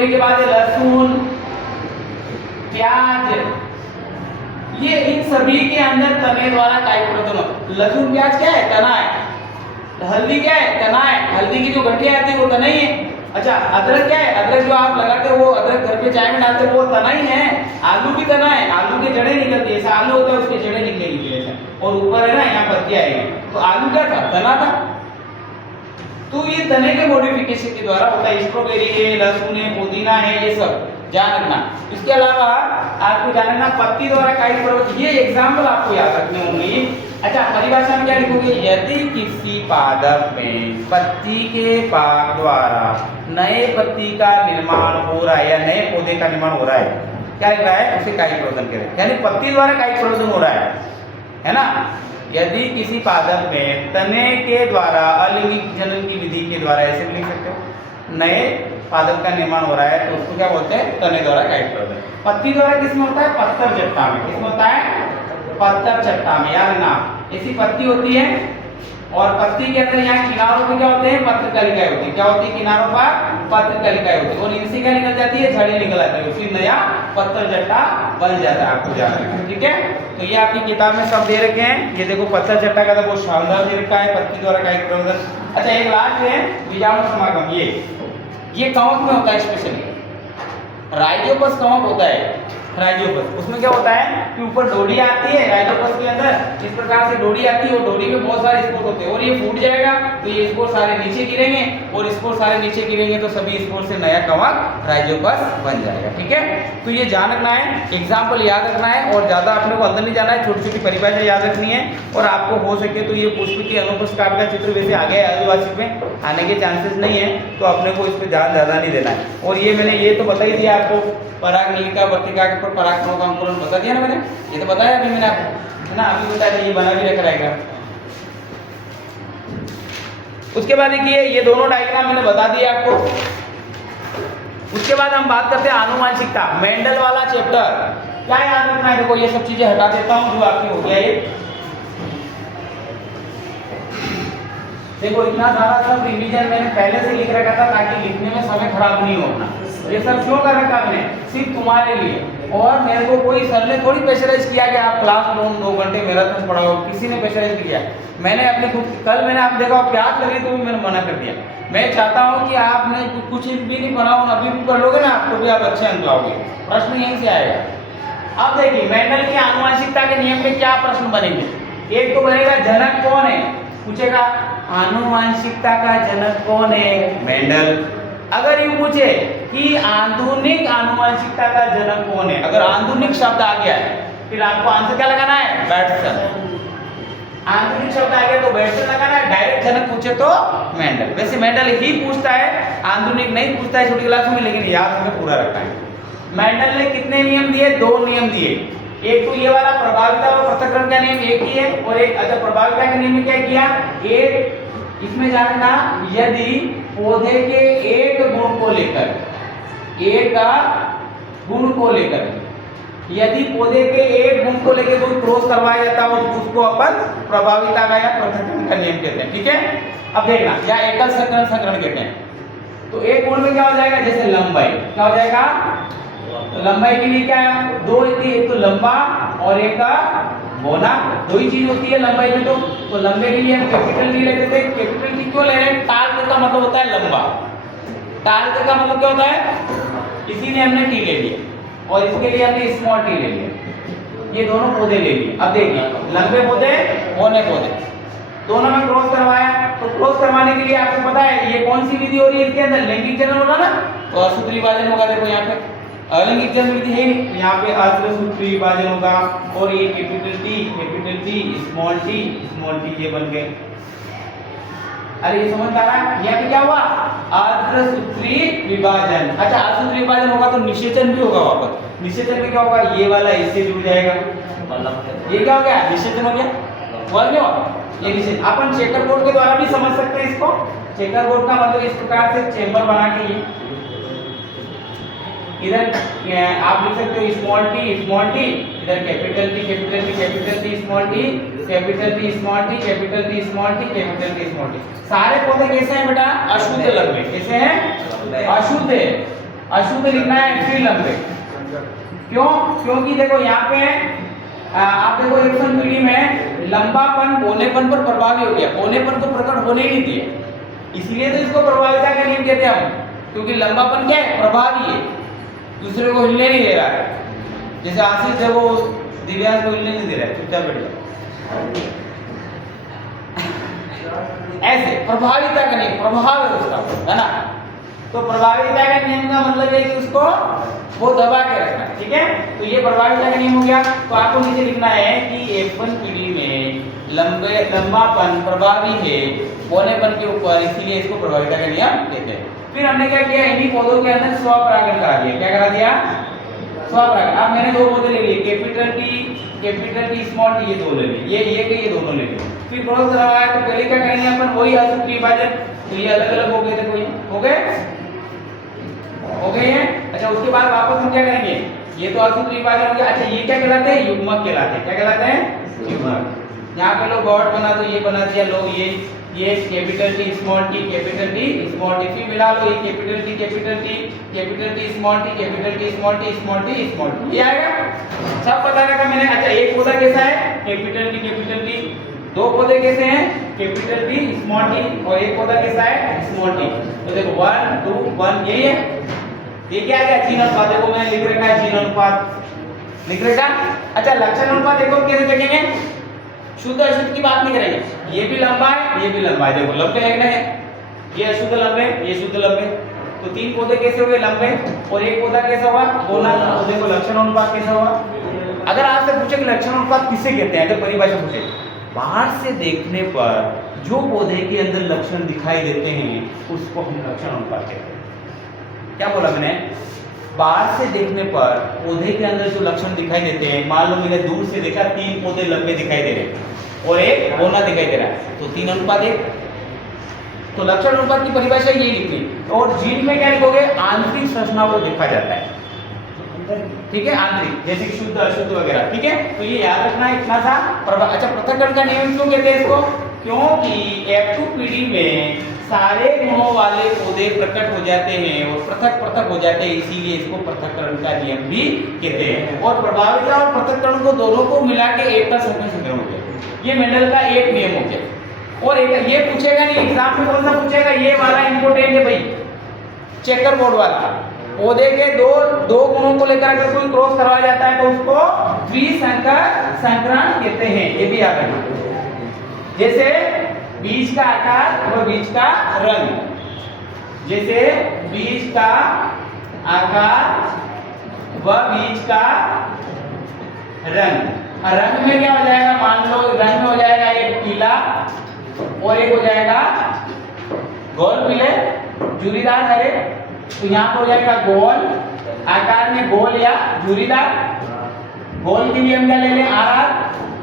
के बाद है लहसुन, प्याज। ये इन सभी के अंदर तने द्वारा कायिक प्रवर्धन। लहसुन प्याज क्या है? तना है। हल्दी क्या है? तना है। हल्दी की जो गठिया आती है वो तना ही है। अच्छा, अदरक क्या है? अदरक जो आप लगाते हो वो अदरक घर पे चाय में डालते हो वो तना ही है। आलू भी तना है, आलू के जड़ें निकलती है, ऐसा आलू होता है उसके जड़ें निकलेगी ऐसा, और ऊपर है ना यहाँ पत्ती आएगी। तो आलू क्या था? तना था। तो ये तने के मॉडिफिकेशन के द्वारा होता है। स्ट्रॉबेरी है, लहसुन है, पुदीना है, ये सब ध्यान रखना। इसके अलावा आपको जान रखना पत्ती द्वारा कायिक प्रवर्धन, ये एग्जाम्पल आपको याद रखने होंगे। अच्छा, परिभाषा में क्या लिखोगे? यदि किसी पादप में पत्ती के पाक द्वारा नए पत्ती का निर्माण हो रहा है या नए पौधे का निर्माण हो रहा है, क्या लिख रहा है? उसे कायिक प्रवर्धन कह रहे हैं, यानी पत्ती द्वारा कायिक प्रवर्धन हो रहा है ना? यदि किसी पादप में तने के द्वारा अलैंगिक जनन की विधि के द्वारा, ऐसे भी लिख सकते हो, नए पादप का निर्माण हो रहा है तो उसको क्या बोलते हैं? तने द्वारा कायिक प्रवर्धन। पत्ती द्वारा किसमें होता है? पत्तर चट्टा में। किसमें होता है? पत्तर चट्टा में। यार ना, ऐसी पत्ती होती है और पत्ती के अंदर यहाँ किनारों पे क्या होते हैं? पत्रकलिकाएं होती है। क्या होती है? किनारों पर पत्रकलिकाएं होती है, और इनसे क्या निकल जाती है? झड़ी निकल आती है, फिर नया पत्तर चट्टा बन जाता है। आपको याद रखना, ठीक है? तो ये आपकी किताब में सब दे रखे हैं। ये देखो पत्तर चट्टा का तो बहुत शानदार दे रखा है, पत्ती द्वारा कायिक प्रवर्धन। अच्छा, एक लास्ट है बीजाणु समागम। ये कवक में होता है स्पेशली, राइजोपस कवक होता है। राइजोपस, उसमें क्या होता है कि ऊपर डोरी आती है राइजोपस के अंदर, इस प्रकार से डोरी आती है और डोरी में बहुत सारे स्पोर होते हैं, और ये फूट जाएगा तो ये स्पोर सारे नीचे गिरेंगे, और स्पोर सारे नीचे गिरेंगे तो सभी स्पोर से नया कवक राइजोपस बन जाएगा। ठीक है, तो ये ध्यान रखना है, एग्जाम्पल याद रखना है, और ज़्यादा अपने को अंदर नहीं जाना है, छोटी छोटी परिभाषा याद रखनी है। और आपको हो सके तो ये पुष्प की अनुपुष्प काट का चित्र वैसे आगे आदिवासी में आने के चांसेस नहीं है, तो अपने को इस पर ध्यान ज़्यादा नहीं देना है। और ये मैंने ये तो बता ही दिया आपको, पराग नलिका वर्तिका के ऊपर परागकणों का अंकुरण बता दिया ना मैंने, ये तो बताया अभी मैंने आपको, है ना? अभी बताया था, ये बना भी रखा रहेगा। उसके बाद देखिए ये दोनों डायग्राम मैंने बता दिए आपको। उसके बाद हम बात करते हैं आनुवांशिकता, मेंडल वाला चैप्टर। क्या याद रखना है? देखो ये सब चीजें हटा देता हूं जो आपकी हो गया ये। देखो इतना सारा सब रिवीजन मैंने पहले से लिख रखा था ताकि लिखने में समय खराब नहीं होना। ये सब क्यों कर रखा मैंने? सिर्फ तुम्हारे लिए। और मेरे को कोई सर ने थोड़ी प्रेशराइज किया कि आप क्लास लो 2 घंटे मैराथन पढ़ाओ, किसी ने प्रेशराइज किया? मैंने अपने खुद, कल मैंने आप देखा प्यास लगी तो भी मैंने मना कर दिया। मैं चाहता हूँ कि आपने कुछ भी नहीं पढ़ा हो, अभी भी कर लोगे ना तो भी आप अच्छे अंक लाओगे, प्रश्न यहीं से आएगा। अब देखिए मेंडल की आनुवांशिकता के नियम में क्या प्रश्न बनेंगे? एक तो बनेगा जनक कौन है, पूछेगा आनुवांशिकता का जनक कौन है? मेंडल। अगर ये पूछे कि आधुनिक आनुवांशिकता का जनक कौन है, अगर आधुनिक शब्द आ गया है फिर आपको आंसर क्या लगाना है? बैटसन। आधुनिक शब्द आ गया तो बैटसन लगाना है। डायरेक्ट जनक पूछे तो मेंडल। वैसे मेंडल ही पूछता है, आधुनिक नहीं पूछता है छोटी क्लास में, लेकिन याद हमें पूरा रखना है। मेंडल ने कितने नियम दिए? 2 नियम दिए। एक तो ये वाला प्रभाविता और पृथक्करण का नियम एक ही है, और एक अच्छा प्रभाविता के नियम में क्या किया? एक इसमें जानना यदि पौधे के एक गुण को लेकर यदि पौधे के एक गुण को लेकर कोई क्रॉस करवाया जाता है उसको अपन प्रभाविता का या पृथक्करण का नियम कहते हैं। ठीक है, अब देखना या एकल संकरण कहते हैं। तो एक गुण में क्या हो जाएगा, जैसे लंबाई क्या हो जाएगा, लंबाई के लिए क्या है, दो होती है, एक तो लंबा और एक का बोना, दो ही चीज होती है लंबाई में। तो लंबे के लिए हम कैपिटल टी लेते थे। कैपिटल टी क्यों ले रहे हैं, टाल का मतलब होता है लंबा, टाल का मतलब क्या होता है, इसीलिए हमने टी ले लिया और इसके लिए हमने स्मॉल टी ले लिया। ये दोनों पौधे ले लिए। अब देखिए लंबे पौधे बोने पौधे दोनों में क्रॉस करवाया, तो क्रॉस करवाने के लिए आपको पता है ये कौन सी विधि हो रही है, इसके अंदर लैंगिक जनन होगा ना, तो असूत्री विभाजन होगा। देखो यहाँ पे अलैंगिक जनन विधि है नहीं, यहाँ पे असूत्री विभाजन होगा और ये कैपिटल टी स्मॉल टी ये बन गए। अरे ये समझ आ रहा है, यहाँ पे क्या हुआ, अर्धसूत्री विभाजन। अच्छा अर्धसूत्री विभाजन होगा तो निषेचन भी होगा वापस। निषेचन में क्या होगा, ये वाला इससे जुड़ जाएगा, ये क्या हो गया, निषेचन हो गया। बोल रहे हो ये निषेचन अपन चेकर बोर्ड के द्वारा भी समझ सकते हैं इसको। चेकर बोर्ड का मतलब इस प्रकार से चेंबर बना के ये इधर आप लिख सकते हो स्मॉल टी, इधर कैपिटल टी स्मॉल टी। सारे पौधे कैसे हैं बेटा, अशुद्ध लंबे। कैसे हैं, अशुद्ध लिखना है फिर लंबे। क्यों, क्योंकि देखो यहाँ पे आप देखो एक्शन पीढ़ी में लंबापन बोनेपन पर प्रभावी हो गया, बोनेपन को प्रकट होने ही नहीं दिया, इसलिए तो इसको प्रभाविता का नियम कहते हैं हम, क्योंकि लंबापन क्या है, प्रभावी है, दूसरे को हिलने नहीं दे रहा है। जैसे आशीष है वो दिव्यांग को हिलने नहीं दे रहा है, चुपचाप बैठ जाओ। ऐसे प्रभाविता का नियम, प्रभाव है उसका, है ना। तो प्रभाविता का नियम का मतलब है कि उसको वो दबा के रखना। ठीक है, तो ये प्रभाविता का नियम हो गया। तो आपको नीचे लिखना है कि F1 पीढ़ी में लंबापन प्रभावी है बोनेपन के ऊपर, इसीलिए इसको प्रभाविता का नियम कहते हैं। फिर हमने क्या किया, इन्हीं पौधों के अंदर स्वपरागण करा दिया। क्या करा दिया, स्वपरागण। अब मैंने दो पौधे ले लिए, कैपिटल टी स्मॉल टी, ये दो ले लिए, ये दोनों ले लिए। फिर क्रॉस करवाया तो पहले क्या करेंगे अपन, वही असूत्री विभाजन, तो ये अलग अलग हो गए थे, कोई हो गए हैं। अच्छा उसके बाद वापस हम क्या करेंगे, ये तो असूत्री विभाजन हो गया। अच्छा ये क्या कहलाते हैं, युग्मक कहलाते हैं। क्या कहलाते हैं, युग्मक। यहाँ पे लोग गॉड बना, तो ये बना दिया लोग, ये कैपिटल टी स्मॉल टी फिर मिला लो, ये कैपिटल टी स्मॉल टी ये आएगा। सब बताने का मैंने। अच्छा एक पौधा कैसा है, कैपिटल टी, दो पौधे कैसे हैं, कैपिटल टी स्मॉल टी, और एक पौधा कैसा है, स्मॉल टी। तो देखो 1 2 1 यही है। ये क्या आ गया, जीन अनुपात। देखो मैंने लिख रखा है जीन अनुपात, लिख रखा। अच्छा लक्षण अनुपात देखो कैसे देखेंगे, शुद्ध अशुद्ध की बात नहीं करेंगे, ये भी लंबा है, ये भी लंबा है। देखो लंबे एक है, ये अशुद्ध लंबे, ये शुद्ध लंबे। तो तीन पौधे कैसे हुए, लंबे, और एक पौधा कैसा हुआ, बोला। तो देखो लक्षण अनुपात कैसा हुआ। अगर आपसे पूछे कि लक्षण अनुपात किसे कहते हैं, अगर परिभाषा पूछे, बाहर से देखने पर जो पौधे के अंदर लक्षण दिखाई देते हैं उसको हम लक्षण अनुपात कहते हैं। क्या बोला मैंने, बाहर से देखने पर पौधे के अंदर जो लक्षण दिखाई देते हैं, मान लो मैंने दूर से देखा 3 पौधे लंबे दिखाई दे रहे हैं और एक बोना दिखाई दे रहा है, तो 3 अनुपात 1। तो लक्षण अनुपात की परिभाषा यही लिखनी। और जीन में क्या लिखोगे, आंतरिक संरचना को देखा जाता है। ठीक है, आंतरिक, जैसे कि शुद्ध अशुद्ध वगैरह। ठीक है, तो ये याद रखना है इतना सा। अच्छा पृथक्करण का नियम क्यों कहते हैं इसको, क्योंकि F2 पीढ़ी में सारे गुणों वाले पौधे प्रकट हो जाते हैं और पृथक हो जाते हैं, इसीलिए इसको पृथक्करण का नियम भी कहते हैं। और प्रभाविता और पृथक्करण को दोनों को मिला के एक का संकरण हो गया। ये मेंडल का एक नियम हो गया। और एक ये पूछेगा नहीं एग्जाम में, कौन सा पूछेगा, ये वाला इंपोर्टेंट है भाई, चेकर बोर्ड वाला। पौधे के दो गुणों को लेकर अगर कोई क्रॉस करवाया जाता है तो उसको द्विसंकरण कहते हैं। ये भी याद रखना, जैसे बीज का आकार और बीज का रंग, जैसे बीज का आकार व बीज का रंग। रंग में क्या हो जाएगा, मान लो रंग में हो जाएगा एक पीला और एक हो जाएगा गोल पीले झुर्रीदार हरे। तो यहाँ पर हो जाएगा गोल, आकार में गोल या झुर्रीदार। गोल के लिए हम क्या ले लें, आर,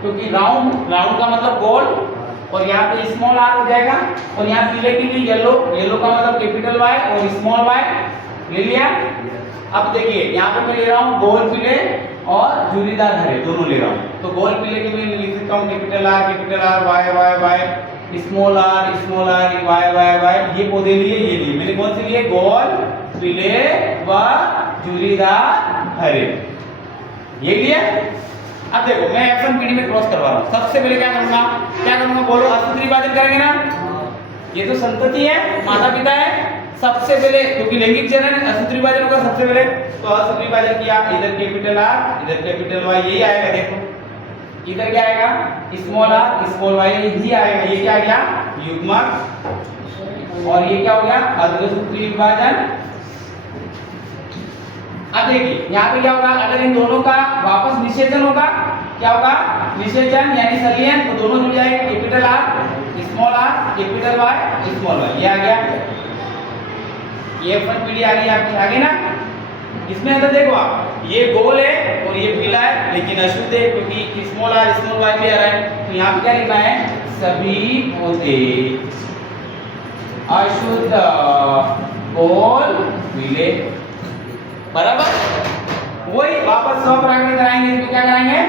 क्योंकि राउंड का मतलब गोल, और यहाँ पे स्मॉल आर हो जाएगा, और यहाँ पीले के लिए येलो, येलो का मतलब कैपिटल वाई और स्मॉल वाई ले लिया। अब देखिए यहाँ पे मैं ले रहा हूँ गोल पीले और झुर्रीदार हरे दोनों ले रहा हूँ। तो गोल पीले के लिए लिख सकता हूँ capital R Y Y Y, small R Y Y Y. ये पौधे लिए, ये लिए मैंने कौन से लिए, गोल पीले व झुर्रीदार हरे, ये लिया। अब देखो मैं एक्शन पीडी में क्रॉस करवा रहा हूँ। सबसे पहले क्या करूंगा बोलो, असूत्री विभाजन करेंगे ना। ये तो संतति है, माता पिता है। सबसे पहले क्योंकि लैंगिक चरण है, असूत्री विभाजन होगा सबसे पहले। तो असूत्री विभाजन किया, इधर कैपिटल आर इधर कैपिटल वाई, यही आएगा। देखो इधर क्या आएगा, स्मॉल आर स्मॉल वाई, यही आएगा। ये क्या आ गया, युग्मक। और ये क्या हो गया, अर्धसूत्री विभाजन। अब देखिए यहाँ पे क्या होगा, अगर इन दोनों का वापस निषेचन होगा, क्या होगा, निषेचन यानी संलयन, तो दोनों जुड़ जाएंगे, capital R capital Y small Y, ये आ गया। ये अपन पीढ़ी आ गई आपकी, आगे ना। इसमें अंदर देखो आप, ये गोल है और ये पीला है, लेकिन अशुद्ध है क्योंकि स्मॉल आर स्मॉल वाई पे आ रहा है। तो यहाँ पे क्या लिखना है, सभी पौधे अशुद्ध गोल पीले, बराबर। वही वापस स्वपरागण कराएंगे। इसमें क्या कराएंगे,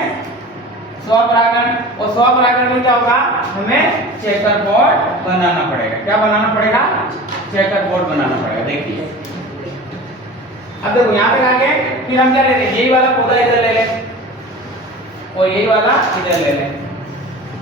स्वपरागण। और स्वपरागण में क्या होगा, हमें चेकर बोर्ड बनाना पड़ेगा। क्या बनाना पड़ेगा, चेकर बोर्ड बनाना पड़ेगा। देखिए अब देखो यहाँ पे आके फिर हम क्या लेते हैं, यही वाला पौधा इधर ले लें और यही वाला इधर ले लें।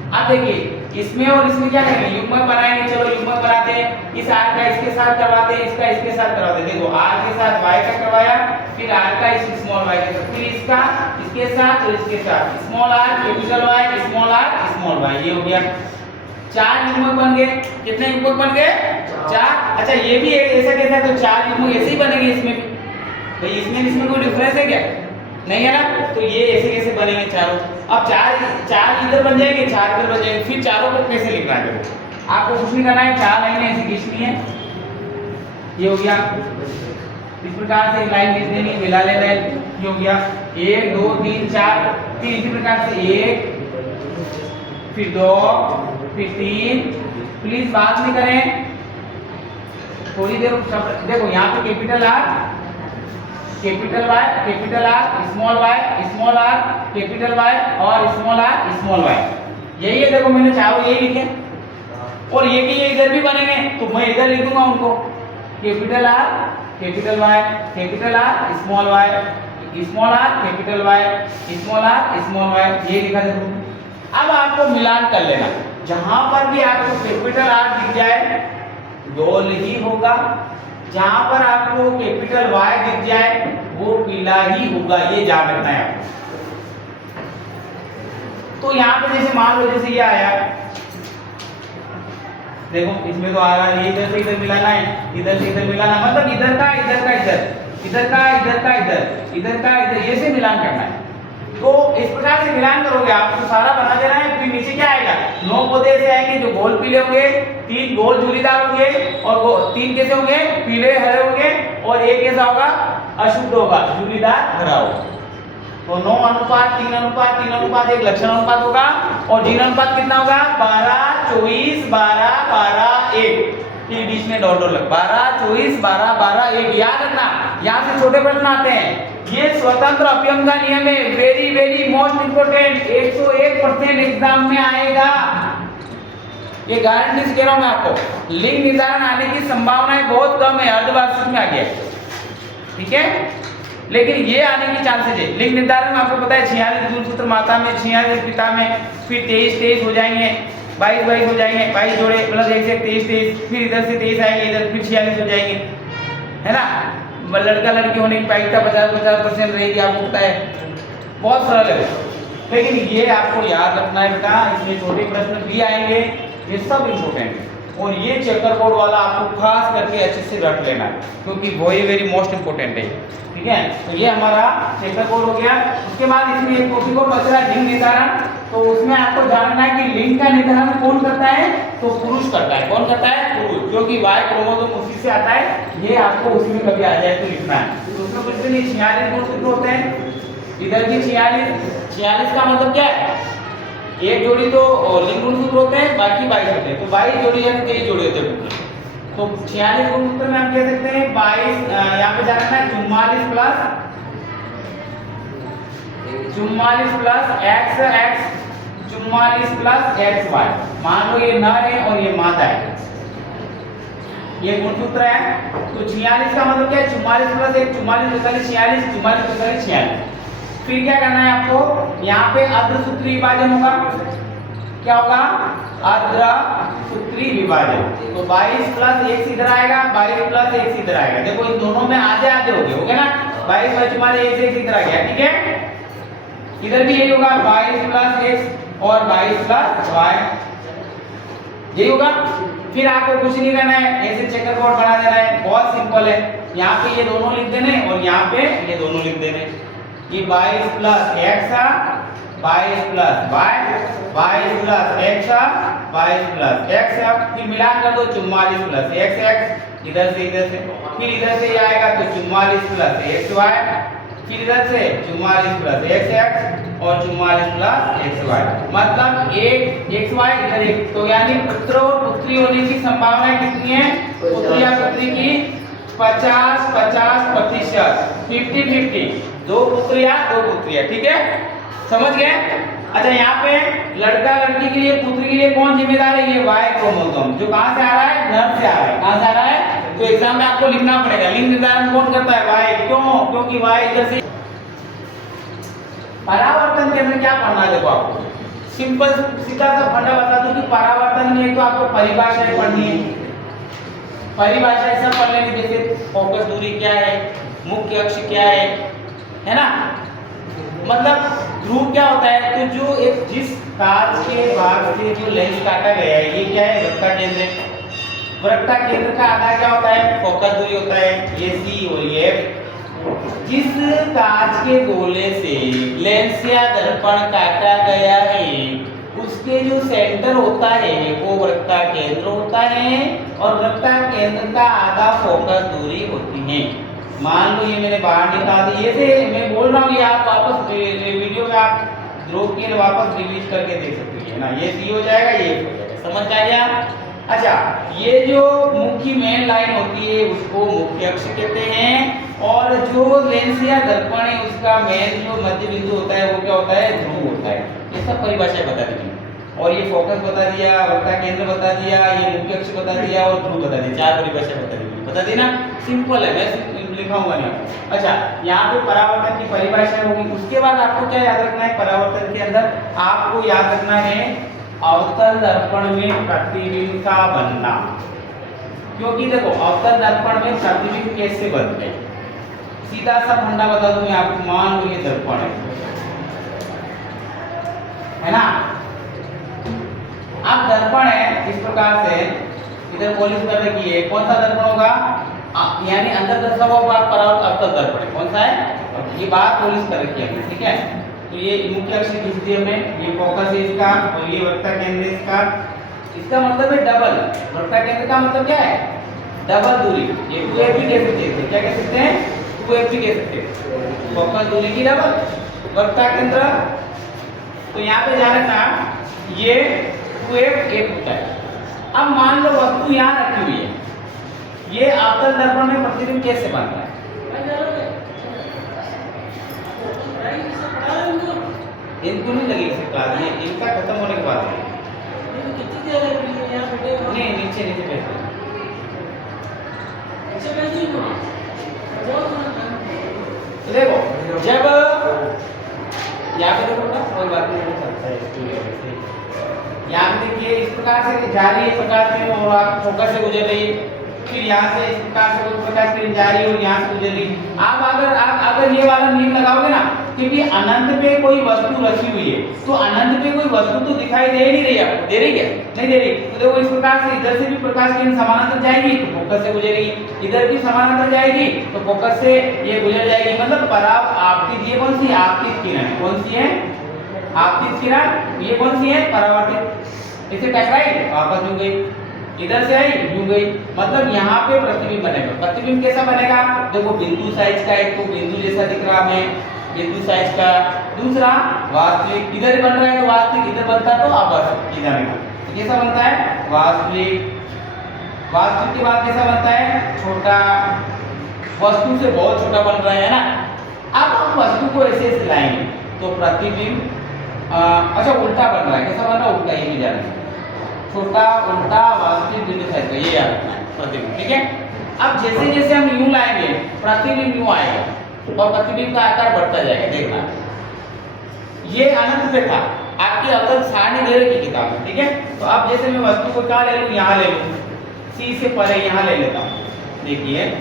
अब देखिए इसमें और इसमें क्या करेंगे, युग्मक बनाएंगे। चलो युग्मक बनाते हैं, इस आर का इसके साथ करवाते हैं, इसका इसके साथ करवाते हैं। देखो आर के साथ वाई का करवाया, फिर आर का इस स्मॉल वाई के साथ, फिर इसका इसके साथ और इसके साथ, small R capital Y small Y, ये हो गया। 4 युग्मक बन गए। कितने युग्मक बन गए, 4। अच्छा ये भी ऐसा कैसा है, तो 4 युग्मक ऐसे ही बनेंगे इसमें भी। भाई इसमें कोई डिफरेंस है क्या, नहीं है ना। तो ये ऐसे कैसे बनेंगे चारों। अब 4 इधर बन जाएंगे, 4 इधर बन जाएंगे। फिर चारों को कैसे लिखना है, देखो आपको कुछ नहीं करना है, 4 लाइनें ऐसी खींचनी है। ये हो गया, इस प्रकार से लाइन लिख देनी, मिला लेना है। ये हो गया 1 2 3 4। फिर इसी प्रकार से 1, फिर 2, फिर 3। प्लीज बात नहीं करें, थोड़ी देर। देखो यहाँ पे capital R capital R small R capital Y और स्मॉल वाई, यही है। देखो मैंने चारों यही लिखे, और ये कि ये इधर भी बनेंगे, तो मैं इधर लिख दूंगा उनको, capital R capital Y small R capital Y small Y, ये लिखा। देखो अब आपको मिलान कर लेना, जहां पर भी आपको कैपिटल आर दिख जाए गोल ही होगा, जहां पर आपको कैपिटल वाई दिख जाए वो पीला ही होगा, ये याद रखना है आपको। तो यहाँ पे जैसे मान लो जैसे ये आया, देखो इसमें तो आ रहा है, इधर से इधर मिलाना है, इधर से इधर मिलाना, मतलब इधर का इधर, ये से मिलान करना है। तो इस प्रकार से मिलान करोगे आप, तो सारा बना देना है। फिर नीचे क्या आएगा, 9 पौधे ऐसे आएंगे जो गोल पीले होंगे, 3 गोल झुर्रीदार होंगे, और 3 कैसे होंगे, पीले हरे होंगे, और एक कैसा होगा, अशुद्ध होगा, झुर्रीदार हरा होगा। तो 9 अनुपात 3 अनुपात 3 अनुपात 1 लक्षण अनुपात होगा, और जीन अनुपात कितना होगा, 12 24 12 12 1। फिर बीच में डॉट लग, 12 24 12 12 1। याद रखना, यहाँ से छोटे प्रश्न आते हैं। ये स्वतंत्र अपयम का नियम है, very very most important, 101% exam में आएगा, ये गारंटी से कह रहा हूं मैं आपको। लिंग निर्धारण आने की संभावनाएं बहुत कम है, अर्धवार्षिक में आ गया, ठीक है, लेकिन ये आने की चांसेस है। लिंग निर्धारण में आपको पता है 46 गुणसूत्र माता में, 46 पिता में, फिर 23 हो जाएंगे, 22 हो जाएंगे, 22 जोड़े मतलब 1 से 23, फिर इधर से 23 आएंगे, इधर फिर 46 हो जाएंगे, है ना। लड़का लड़की होने की प्रायिकता 50% रहेगी, आपको पता है, बहुत सरल है। लेकिन ये आपको याद रखना है बेटा, इसमें छोटे प्रश्न भी आएंगे, ये सब इम्पोर्टेंट है। और ये चेकर बोर्ड वाला आपको खास करके अच्छे से रट लेना है, क्योंकि वो ही वेरी मोस्ट इंपोर्टेंट है, ठीक है। तो ये हमारा चेकर बोर्ड हो गया। उसके बाद इसमें एक टॉपिक और बच रहा है, लिंग निर्धारण। तो उसमें आपको जानना है कि लिंग का निर्धारण कौन करता है, तो पुरुष करता है। कौन करता है, पुरुष, क्योंकि वाई क्रोमोसोम उसी से आता है। ये आपको उसमें कभी आ जाए तो लिखना है। तो उसमें कुछ नहीं, 46 गुणसूत्र होते हैं, इधर भी 46 का मतलब क्या है, एक जोड़ी तो लिंग गुणसूत्र होते हैं, बाकी 22 होते हैं, तो 22 जोड़ी यानी 23 जोड़ी होते हैं। तो 46 गुणसूत्र में हम कह सकते हैं 22, यहाँ पे जाना है 44 plus x x 44 plus X Y. मान लो ये नर है और ये मादा है, ये गुणसूत्र है। तो 46 का मतलब क्या है? 44 प्लस 1 44 42 46 44 42 46। फिर क्या करना है आपको? यहाँ पे अर्धसूत्री विभाजन होगा। क्या होगा? अर्धसूत्री विभाजन। तो 22 प्लस 1 इधर आएगा, 22 प्लस 1 इधर आएगा। देखो इन दोनों में आधे आधे हो गए ना, 22 बाई 44 1 इधर आ गया, ठीक है। इधर भी यही होगा, 22 प्लस x और 22 प्लस y, यही होगा। फिर आपको कुछ नहीं करना है, ऐसे चेकर बोर्ड बना देना है, बहुत सिंपल है। यहाँ पे ये दोनों लिख देने और यहाँ पे ये दोनों लिख देने। ये 22 plus x 22 plus y 22 plus x 22 plus x, फिर मिलान कर दो 44 प्लस x इधर से, फिर इधर से ये आएगा तो 44 प्लस xy, फिर इधर से 44 प्लस xx और 44 प्लस xy, मतलब एक xy इधर एक। तो यानी पुत्र और पुत्री होने की संभावना कितनी है? पुत्र या पुत्री की 50-50%, 50-50, दो पुत्र या दो पुत्रियां, ठीक है, समझ गए। अच्छा यहाँ पे लड़का लड़की के लिए, पुत्र के लिए कौन जिम्मेदार है? ये Y क्रोमोसोम, जो कहां से आ रहा है? नर से आ रहा है। कहां से आ रहा है? तो एग्जाम में आपको लिखना पड़ेगा। लिंग निर्धारण कौन करता है? Y। क्यों? क्योंकि Y इधर से। परावर्तन के अंदर क्या पढ़ना है? देखो आपको सिंपल सीधा सा फंडा बता दूं कि परावर्तन में तो आपको परिभाषाएं पढ़नी है, परिभाषाएं सब पढ़ लेनी, जैसे फोकस दूरी क्या है, मुख्य अक्ष क्या है ना, मतलब ध्रुव क्या होता है। तो जो एक जिस कांच के भाग से जो लेंस काटा गया है, ये क्या है? वृत्ता केंद्र है। वृत्ता केंद्र का आधार क्या होता है? फोकस दूरी होता है, ये C और ये F। जिस कांच के गोले से लेंस या दर्पण काटा गया है, उसके जो सेंटर होता है वो वृत्ता केंद्र होता है, और वृत्ता केंद्र का आधा फोकस दूरी होती है। मान लो ये मैंने बाहर निकाल दी, ये से मैं बोल रहा हूँ, ये आप वापस वीडियो में आप ध्रुव के वापस रिवीज करके देख सकते हैं ना। ये C हो जाएगा, ये F हो जाएगा, समझ में आ गया। अच्छा, ये जो मुख्य मेन लाइन होती है उसको मुख्य अक्ष कहते हैं, और जो लेंस या दर्पण है उसका मेन जो मध्य बिंदु होता है वो क्या होता है? ध्रुव होता है। ये सब परिभाषाएं बता दी, और ये फोकस बता दिया, वृत्ता केंद्र बता दिया, ये मुख्य अक्ष बता दिया और ध्रुव बता दिया, चार परिभाषाएं बता दी ना। सिंपल है, मैं लिखाऊंगा नहीं। अच्छा, यहाँ पे परावर्तन की परिभाषा होगी। उसके बाद आपको क्या याद रखना है? परावर्तन के अंदर आपको याद रखना है अवतल दर्पण में प्रतिबिंब का बनना, क्योंकि देखो अवतल दर्पण में प्रतिबिंब कैसे बनते हैं? सीधा सा फंडा बता दूं मैं आपको। मान लो ये दर्पण है ना, अब दर्पण है इस प्रकार से, इधर पॉलिश कर रखी है, कौन सा दर्पण होगा? यानी अंदर दर्शा हुआ भाग परावर्तन अवतल दर्पण है, कौन सा है? ये बात पॉलिश कर रखी है, ठीक है। तो ये मुख्य अक्ष खींच दिया हमने, ये फोकस है इसका, और ये वृत्ता केंद्र इसका। इसका मतलब है डबल, वृत्ता केंद्र का मतलब क्या है? डबल दूरी। ये 2f भी कह सकते हैं, क्या कह सकते हैं? 2f भी कह सकते हैं, फोकस दूरी की डबल, वृत्ता केंद्र। तो यहाँ पे ध्यान रखना, ये 2f एक होता है। अब मान लो वस्तु यहाँ रखी हुई है, ये अवतल दर्पण में प्रतिबिंब कैसे बनता है? इनको नहीं लगेगी क्लास, ये इनका खत्म होने के बाद नहीं, नीचे नीचे बैठो, तो देखो जब यहाँ पे देखो ना, कोई बात नहीं चलता है, यहाँ पे देखिए इस प्रकार से जा रही है प्रकाश में, और आप फोकस से गुजर रही है, फिर यहाँ से इस प्रकार से कोई प्रकाश किरण जा रही है और यहाँ से गुजर रही है। आप अगर ये वाला नियम लगाओगे ना, क्योंकि अनंत पे कोई वस्तु रखी हुई है, तो अनंत पे कोई वस्तु तो दिखाई दे नहीं रही आपको, दे रही क्या? नहीं दे रही। तो देखो इस प्रकार से इधर से भी प्रकाश किरण समानांतर जाएगी तो फोकस से गुजरेगी, इधर भी समानांतर जाएगी तो फोकस से ये गुजर जाएगी। मतलब पराव आपतित, ये कौन सी आपतित किरण, कौन सी है? आपतित किरण। ये कौन सी है? परावर्तित। इसे टकराई वापस यूं गई, इधर से आई यूं गई, मतलब यहाँ पे प्रतिबिंब बनेगा। प्रतिबिंब कैसा बनेगा? देखो बिंदु साइज का एक तो बिंदु जैसा दिख रहा है, ये दूसरा इसका। दूसरा वास्तविक, इधर ही बन रहा है तो वास्तविक, इधर बनता तो आभासी ये जानेगा। तो कैसा बनता है वास्तविक। वास्तविक के बाद कैसा बनता है छोटा, वस्तु से बहुत छोटा बन रहा है ना। अब हम वस्तु को ऐसे ऐसे लाएंगे तो प्रतिबिंब अच्छा उल्टा बन रहा है, कैसा बन रहा है उल्टा, ये भी जानेगा। छोटा उल्टा वास्तविक बिंदु साइज का ये याद रखना है प्रतिबिंब, ठीक है। अब जैसे जैसे हम यूं लाएंगे प्रतिबिंब यूं आएगा और प्रतिबिंब का आकार बढ़ता जाएगा, देखना। ये अनंत पे था, आपकी अवतल सारणी दे रखी किताब में, ठीक है। तो अब जैसे मैं वस्तु को कहाँ ले लूँ, यहाँ ले लूँ, सी से परे यहाँ ले लेता हूँ। देखिए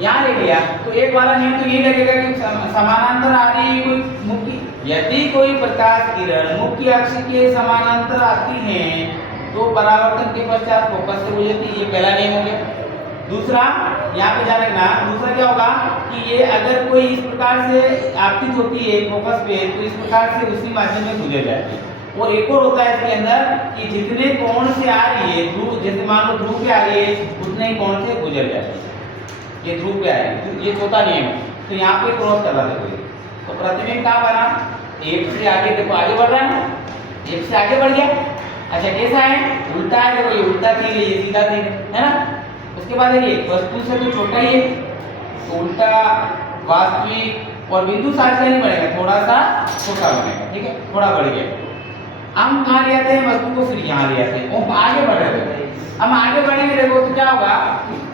यहाँ ले लिया तो एक वाला नियम तो ये लगेगा कि समानांतर आ रही है कोई मुख्य, यदि कोई प्रकाश किरण मुख्य अक्ष के समानांतर आती है तो परावर्तन के पश्चात फोकस से गुजरती है, ये पहला नियम हो गया। दूसरा यहाँ पे ध्यान रखना, दूसरा क्या होगा कि ये अगर कोई इस प्रकार से आपतित होती है फोकस पे तो इस प्रकार से उसी माध्यम में गुजर जाती है। और एक और होता है इसके अंदर कि जितने कोण से आ रही है ध्रुव, जैसे मान लो ध्रुव पे आ रही है उतने ही कोण से गुजर जाती है, ये ध्रुव पे आ रही है, ये चौथा नियम है। तो यहाँ पे क्रॉस कर रहा था तो प्रतिबिंब कहाँ बना, एक से आगे, देखो आगे बढ़ रहा है ना, एक से आगे बढ़ गया। अच्छा कैसा है उल्टा है, देखो ये उल्टा थी, ये सीधा थी, है ना। उसके बाद देखिए वस्तु से तो छोटा ही है तो उल्टा वास्तविक और बिंदु साइज नहीं बढ़ेगा, थोड़ा सा छोटा बनेगा, ठीक है, थोड़ा बढ़ गया। हम कहाँ ले आते हैं वस्तु को, फिर यहाँ ले आते हैं और आगे बढ़ रहे हैं। हम आगे बढ़ेंगे देखो तो क्या होगा,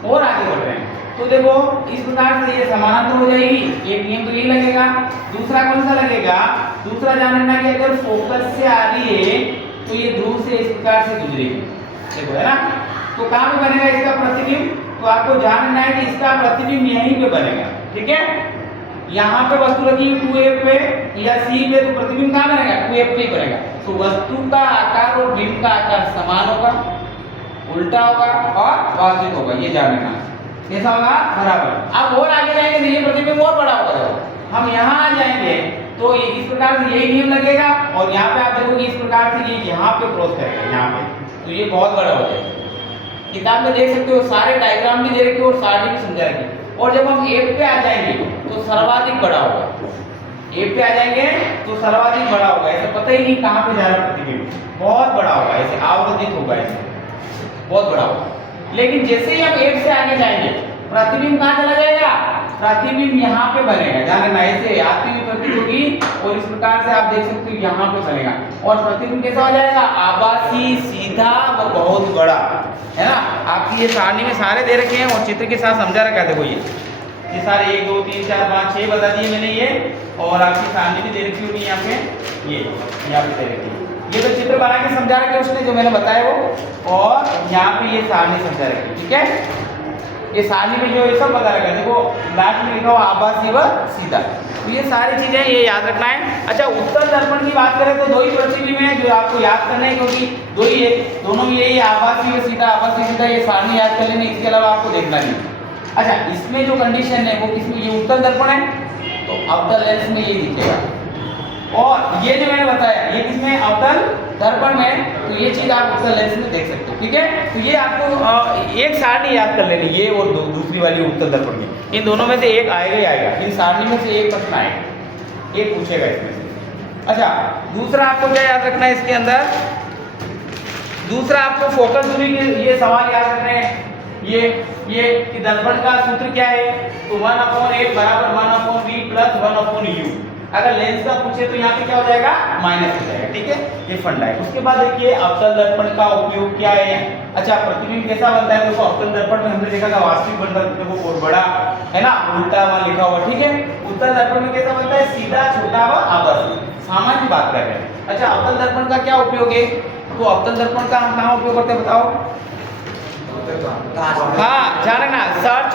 और आगे बढ़ रहे हैं तो देखो इस प्रकार से ये समानांतर हो जाएगी, एक नियम तो यही लगेगा। दूसरा कौन सा लगेगा, दूसरा जानना कि अगर फोकस से आ रही है तो ये ध्रुव से इस प्रकार से गुजरेगी, देखो है ना। तो कहाँ पे बनेगा इसका प्रतिबिंब, तो आपको जानना है कि इसका प्रतिबिंब यहीं पे बनेगा, ठीक है। यहाँ पे वस्तु रखी 2F पे या C पे तो प्रतिबिंब कहाँ बनेगा 2F पे ही बनेगा। तो वस्तु का आकार और बिंब का आकार समान होगा, उल्टा होगा और वास्तविक होगा, ये जानना। कैसा होगा बराबर। अब और आगे जाएंगे तो ये प्रतिबिंब और बड़ा होगा। हम यहाँ आ जाएंगे तो ये इस प्रकार से यही नियम लगेगा और यहाँ पे आप देखोगे इस प्रकार से ये यहाँ पे क्रॉस करेगा, यहाँ पे तो ये बहुत बड़ा हो जाएगा। किताब में देख सकते हो सारे डायग्राम भी दे रखे और सारणी भी समझा रखी। और जब हम F पे आ जाएंगे तो सर्वाधिक बड़ा होगा, F पे आ जाएंगे तो सर्वाधिक बड़ा होगा, ऐसे पता ही नहीं कहाँ पे जा रहा प्रतिबिंब, बहुत बड़ा होगा, ऐसे आवृत्तित होगा, ऐसे बहुत बड़ा होगा। लेकिन जैसे ही हम F से आगे जाएंगे प्रतिबिंब कहाँ चला जाएगा, प्रतिबिंब यहाँ पे बनेगा, जानना ऐसे आती हुई प्रतीत होगी और इस प्रकार से आप देख सकते हो यहाँ पे बनेगा और प्रतिबिंब कैसा हो जाएगा आभासी, सीधा व बहुत बड़ा, है ना। आपकी ये सारणी में सारे दे रखे हैं और चित्र के साथ समझा रखा है। देखो ये सारे 1 2 3 4 5 6 बता दिए मैंने ये, और आपकी सारणी भी दे रखी होगी यहाँ पे, ये यहाँ पे दे रखी है। ये तो चित्र बना के समझा रखे उसने जो मैंने बताया वो, और यहाँ पे ये सारणी समझा रखी, ठीक है। ये सारणी में जो ये सब बता रखा है, देखो लास्ट में लिखा हुआ आभासी व सीधा, तो ये सारी चीजें ये याद रखना है। अच्छा उत्तल दर्पण की बात करें तो दो ही प्रतिबिंब है जो आपको याद करना है, क्योंकि दो ही है, दोनों में यही आभासी व सीधा, आभासी सीधा, ये सारणी याद कर लेना, इसके अलावा आपको देखना नहीं। अच्छा इसमें जो कंडीशन है वो किसमें, ये उत्तल दर्पण है तो अवतल लेंस में ये दिखेगा, और ये जो मैंने बताया ये किसमें अवतल दर्पण में, तो ये चीज आप उत्तल लेंस में देख सकते हो, ठीक है। तो ये आपको एक सारणी याद कर लेनी, ये और दूसरी वाली उत्तल दर्पण की, इन दोनों में से एक आएगा ही आएगा, इन सारणी में से एक प्रश्न आएगा, एक पूछेगा इसमें से। अच्छा दूसरा आपको क्या याद रखना है इसके अंदर, दूसरा आपको फोकस दूरी के ये सवाल याद रखने हैं, ये कि दर्पण का सूत्र क्या है, तो 1/8 बराबर 1/v प्लस 1/u। अगर लेंस का पूछे तो यहाँ पे क्या हो जाएगा माइनस हो जाएगा, ठीक है, ये फंडा है। उसके बाद देखिए अवतल दर्पण का उपयोग क्या है। अच्छा प्रतिबिंब कैसा बनता है, देखो अवतल दर्पण में हमने देखा था वास्तविक बनता है, देखो बहुत बड़ा है ना, उल्टा वहां लिखा हुआ, ठीक है। उत्तल दर्पण में कैसा बनता है, सीधा, छोटा व आभासी, सामान्य बात कर रहे हैं। अच्छा अवतल दर्पण का क्या उपयोग है, तो अवतल दर्पण का हम कहाँ उपयोग करते हैं बताओ। हाँ ध्यान रखना, सर्च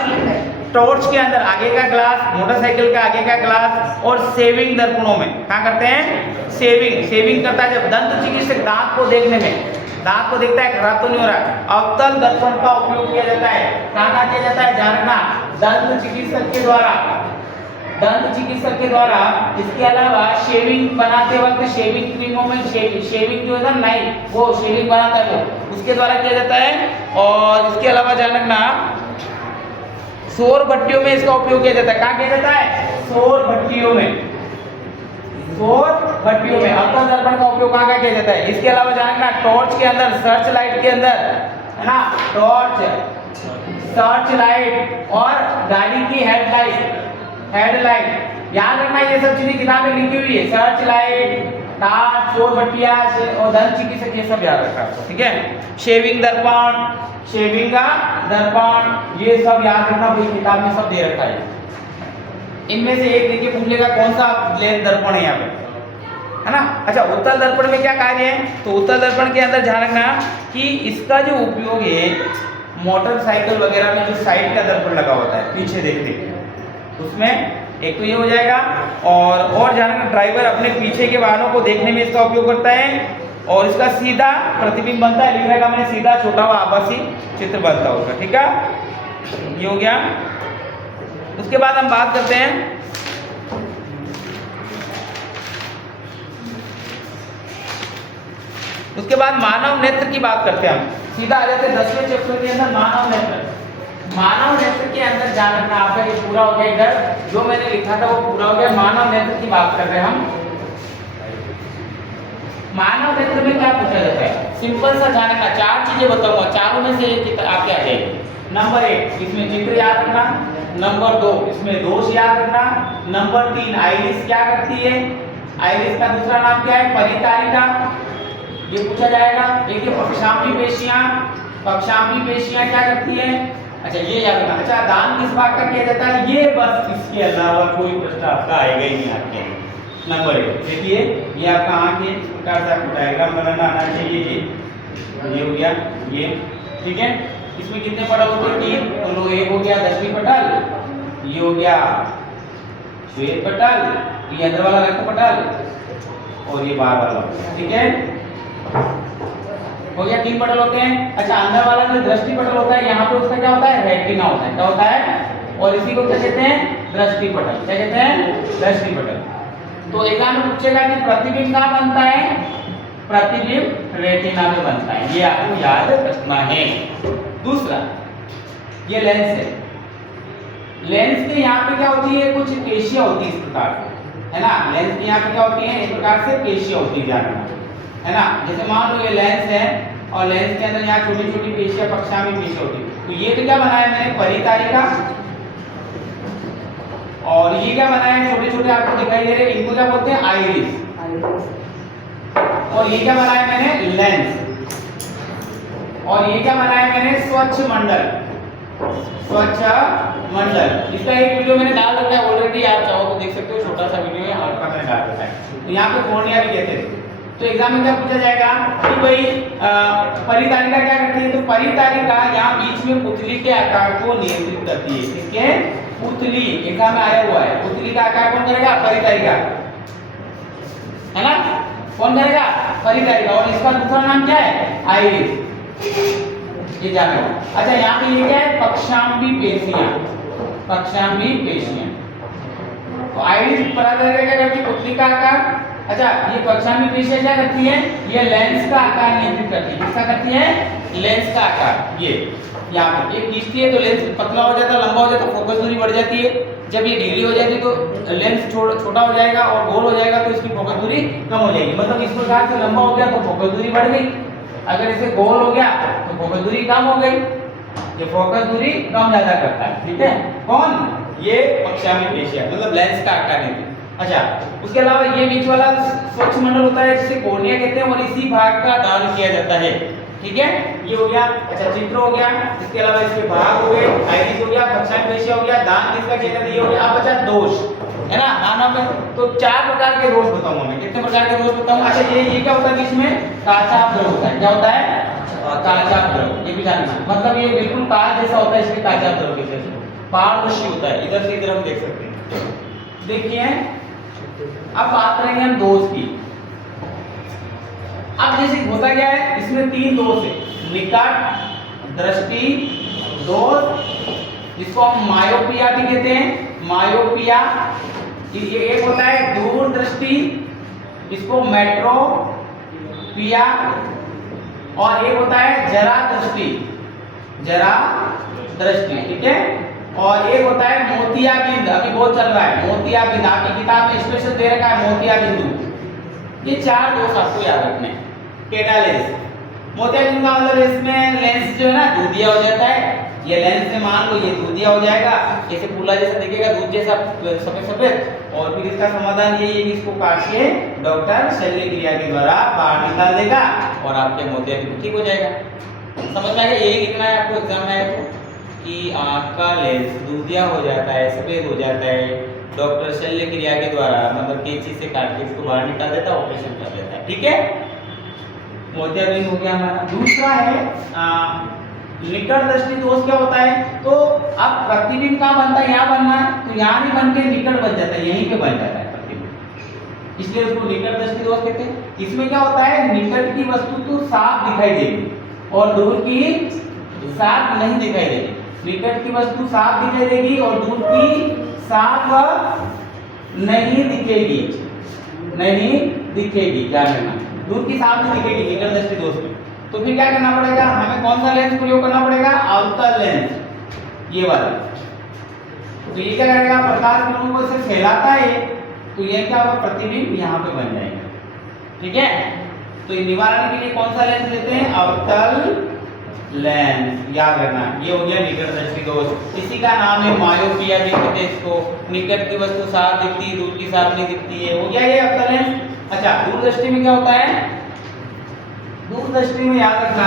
टॉर्च के अंदर आगे का ग्लास, मोटरसाइकिल का आगे का ग्लास, और सेविंग दर्पणों में क्या करते हैं, सेविंग करता है जब दंत चिकित्सक दांत को देखने में, दांत को देखता है खराब तो नहीं हो रहा, अवतल दर्पण का उपयोग किया जाता है। कहाँ किया जाता है, ध्यान रखना, दंत चिकित्सक के द्वारा, दंत चिकित्सक के द्वारा। इसके अलावा शेविंग बनाते वक्त शेविंग क्रीमों में शेविंग जो है ना, नहीं वो शेविंग बनाता है वो, उसके द्वारा किया जाता है। और इसके अलावा ध्यान रखना सौर भट्टियों में इसका उपयोग किया जाता है। कहाँ किया जाता है, सौर भट्टियों में, सौर भट्टियों में अवतल दर्पण का उपयोग कहाँ किया जाता है। इसके अलावा जानना टॉर्च के अंदर, सर्च लाइट के अंदर, है ना, टॉर्च, सर्च लाइट और गाड़ी की हेडलाइट याद रखना, ये सब चीजें किताब में लिखी हुई है। सर्च लाइट, टार्च, सौर भट्टियां और दंत चिकित्सक, ये सब याद रखना आपको, ठीक है। शेविंग दर्पण, शेविंग का दर्पण, ये सब याद रखना भाई, किताब में सब दे रखा है। इनमें से एक देखिए पूछ लेगा कौन सा लेंस दर्पण है यहाँ पे, है ना। अच्छा, उत्तल दर्पण में क्या कार्य है, तो उत्तल दर्पण के अंदर ध्यान रखना कि इसका जो उपयोग है मोटरसाइकिल वगैरह में जो साइड का दर्पण लगा होता है पीछे देखने के, उसमें एक तो ये हो जाएगा, और ध्यान रखना ड्राइवर अपने पीछे के वाहनों को देखने में इसका उपयोग करता है, और इसका सीधा प्रतिबिंब बनता है, लिख रहेगा मैंने, सीधा छोटा हुआ आभासी चित्र बनता होगा, ठीक है, ये हो गया। उसके बाद हम बात करते हैं उसके बाद मानव नेत्र की बात करते हैं हम, सीधा आ जाते हैं 10वें चैप्टर के अंदर मानव नेत्र। मानव नेत्र के अंदर ध्यान रखना आपका, ये पूरा हो गया, इधर जो मैंने लिखा था वो पूरा हो गया। मानव नेत्र की बात कर रहे हैं हम। मानव नेत्र में क्या पूछा जाता है, सिंपल सा ध्यान रखना, 4 चीजें बताऊंगा, चारों में से एक आपके आ जाएगी। नंबर 1 इसमें चित्र याद रखना, नंबर 2 इसमें दोष याद रखना, नंबर 3 आइरिस क्या करती है, आइरिस का दूसरा नाम क्या है, परितारिका, ये पूछा जाएगा। देखिए पक्षांपी पेशियां, पक्षांपी पेशियां क्या करती है, अच्छा ये याद रखना। अच्छा, दान किस भाग का किया जाता है, ये बस, इसके अलावा कोई प्रश्न आपका आएगा ही नहीं आपके। नंबर 1 देखिए, ये आपका आंख है, इस प्रकार से आपको डायग्राम बनाना आना चाहिए। ये हो गया, ये ठीक है। इसमें कितने पटल होते हैं, 3, तो लो, एक हो गया दशमी पटल, ये हो गया श्वेत पटल, ये अंदर वाला रक्त पटल, और ये बाहर वाला, ठीक है, हो गया 3 पटल होते हैं। अच्छा, अंदर वाला जो दृष्टि पटल होता है, यहाँ पे उसका क्या होता है, रेटिना होता है, क्या होता है, और इसी को क्या कहते हैं, दृष्टि पटल, क्या कहते हैं, दृष्टि पटल। तो एग्जाम में पूछेगा कि प्रतिबिंब कहाँ बनता है, प्रतिबिंब रेटिना में बनता है, ये आपको याद रखना है। दूसरा, ये लेंस है, लेंस के यहाँ पे क्या होती है, कुछ पेशियां होती है इस प्रकार से, है ना, लेंस के यहाँ पे क्या होती है, इस प्रकार से पेशियां होती है, है ना। जैसे मान लो ये लेंस है, और लेंस के अंदर यहाँ छोटी छोटी पेशियां, पक्षांपी पेशियां होती है, तो ये तो क्या बनाया मैंने, परितारिका, और ये क्या बनाया है, छोटे छोटे आपको दिखाई दे रहे हैं, इनको क्या बोलते हैं, आइरिस, और ये क्या बनाया मैंने, लेंस, और ये क्या बनाया मैंने, स्वच्छ मंडल, स्वच्छ मंडल। इसका एक वीडियो मैंने डाल रखा है ऑलरेडी, आप चाहो तो देख सकते हो, छोटा सा वीडियो है, हल्का मैंने डाल रखा है। तो यहाँ पे कॉर्निया भी कहते हैं। तो एग्जाम में क्या पूछा जाएगा कि भाई परितारिका क्या करती है, तो परितारिका यहाँ बीच में पुतली के आकार को नियंत्रित करती है, किसके, पुतली, एग्जाम में आया हुआ है, पुतली का आकार कौन करेगा, परितारिका, है ना, कौन करेगा, परितारिका, और इसका दूसरा नाम क्या है, आइरिस, ये जानो। अच्छा, यहाँ पे ये क्या है, पक्षांपी पेशियां, पक्षांपी पेशियां, तो आइरिस परितारिका क्या करती है, पुतली का आकार। अच्छा, ये पक्षांपी पेशियां क्या करती है, ये लेंस का आकार नियंत्रित करती है, किसका करती है, लेंस का आकार। ये यहाँ पे ये खींचती है तो लेंस पतला हो जाता है, लंबा हो जाता है, फोकस दूरी बढ़ जाती है। जब ये ढीली हो जाती है तो लेंस छोटा हो जाएगा, और गोल हो जाएगा तो इसकी फोकस दूरी कम हो जाएगी। मतलब इस प्रकार से लंबा हो गया तो फोकस दूरी बढ़ गई, अगर इसे गोल हो गया तो फोकस दूरी कम हो गई, ये फोकस दूरी कम ज्यादा करता है, ठीक है। कौन, ये पक्षांपी पेशियां, मतलब लेंस का आकार नियंत्रित। अच्छा, उसके अलावा ये बीच वाला स्वच्छ मंडल होता है, जिसे कॉर्निया कहते हैं, और इसी भाग का दान किया जाता है, ठीक है, ये हो गया। अच्छा, चित्र हो गया, इसके अलावा इसके भाग हो गए, आइरिस हो गया, पक्षांपी पेशियां हो गया, दान किसका चिन्ह दिया हो गया। अब बचा दोष, है ना, मानव में तो 4 प्रकार के दोष बताऊंगा मैं, कितने प्रकार के दोष बताऊंगा। अच्छा, ये क्या होता है, इसमें काचा द्रव होता है, क्या होता है, काचा द्रव, ये भी जानना, मतलब ये बिल्कुल कांच जैसा होता है, इसमें काचा द्रव के जैसे पारदर्शी होता है, इधर से इधर हम देख सकते हैं। देखिए, अब बात करेंगे हम दोष की। अब जैसे होता क्या है, इसमें 3 दोष है, निकट दृष्टि दोष, इसको हम मायोपिया भी कहते हैं, मायोपिया, ये एक होता है दूर दृष्टि, इसको मेट्रोपिया, और एक होता है जरा दृष्टि, जरा दृष्टि, ठीक है। और एक होता है मोतियाबिंद, अभी बहुत चल रहा है मोतियाबिंद, आपकी किताब में स्पेशल दे रखा है मोतियाबिंदु। ये 4 दोष आपको याद रखने हैं। टेढ़ा लेंस, मोतियाबिंद का मतलब इसमें लेंस जो है ना दूधिया हो जाता है, ये लेंस से मान लो ये दूधिया हो जाएगा, जैसे फूला जैसा दिखेगा, दूध जैसा सफेद सफेद, और फिर इसका समाधान यही है कि इसको काट के डॉक्टर शल्य क्रिया के द्वारा बाहर निकाल देगा और आपके मोतियाबिंद ठीक हो जाएगा। समझ में आएगा? यही लिखना है आपको एग्जाम में आएगा कि आपका लेंस दूधिया हो जाता है, सफेद हो जाता है, डॉक्टर शल्य क्रिया के द्वारा मतलब कैंची से काट के इसको बाहर निकाल देता है, ऑपरेशन कर देता है। ठीक है, मोतियाबिंद हो गया हमारा। दूसरा है निकट दृष्टि दोष। क्या होता है? तो अब प्रतिबिंब कहाँ बनता है? यहाँ बनना है, तो यहाँ नहीं बन के निकट बन जाता है, यहीं पे बन जाता है प्रतिबिंब, इसलिए उसको निकट दृष्टि दोष कहते हैं। इसमें क्या होता है? निकट की वस्तु तो साफ दिखाई देगी और दूर की साफ नहीं दिखाई देगी। निकट की वस्तु साफ दिखाई देगी और दूर की साफ नहीं दिखेगी, नहीं दिखेगी। क्या करना? दूर की साफ नहीं दिखेगी निकट दृष्टि दोष में। तो फिर क्या करना पड़ेगा? हमें कौन सा लेंस प्रयोग करना पड़ेगा? अवतल लेंस, ये वाला। तो ये क्या करेगा? प्रकाश किरणों को इसे फैलाता है, तो ये क्या होगा? प्रतिबिंब यहाँ पे बन जाएगा। ठीक है, तो ये निवारण के लिए कौन सा लेंस लेते हैं? अवतल लेंस, याद रखना। ये हो गया निकट दृष्टि दोष। इसी का नाम है मायोपिया भी कहते हैं इसको। निकट की वस्तु साफ दिखती है, दूर की साफ नहीं दिखती है, हो गया ये अवतल लेंस। अच्छा, दूरदृष्टि में क्या होता है? दूरदृष्टि में याद रखना,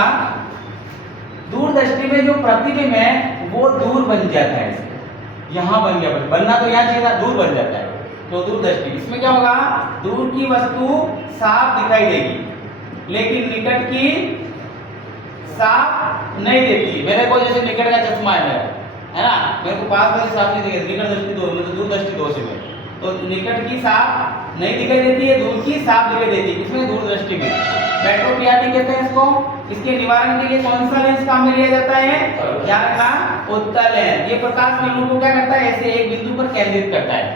दूरदृष्टि में जो प्रतिबिंब है वो दूर बन जाता है, यहाँ बन गया, बनना तो यहाँ चाहिए था, दूर बन जाता है। तो दूरदृष्टि, इसमें क्या होगा? दूर की वस्तु साफ दिखाई देगी लेकिन निकट की साफ नहीं देती। मेरे को जैसे निकट का चश्मा है ना, मेरे को पास वाली साफ नहीं दिखेगी, निकट दृष्टि दोष मतलब दूरदृष्टि दोष है। तो निकट की साफ नहीं दिखाई देती है, दूर की साफ दिखाई देती है। इसमें दूरदृष्टि में मेट्रोपियाटी कहते हैं इसको। इसके निवारण के लिए कौन सा लेंस काम में लिया जाता है? क्या रखना? उत्तल लेंस। ये प्रकाश किरणों को क्या करता है? ऐसे एक बिंदु पर केंद्रित करता है।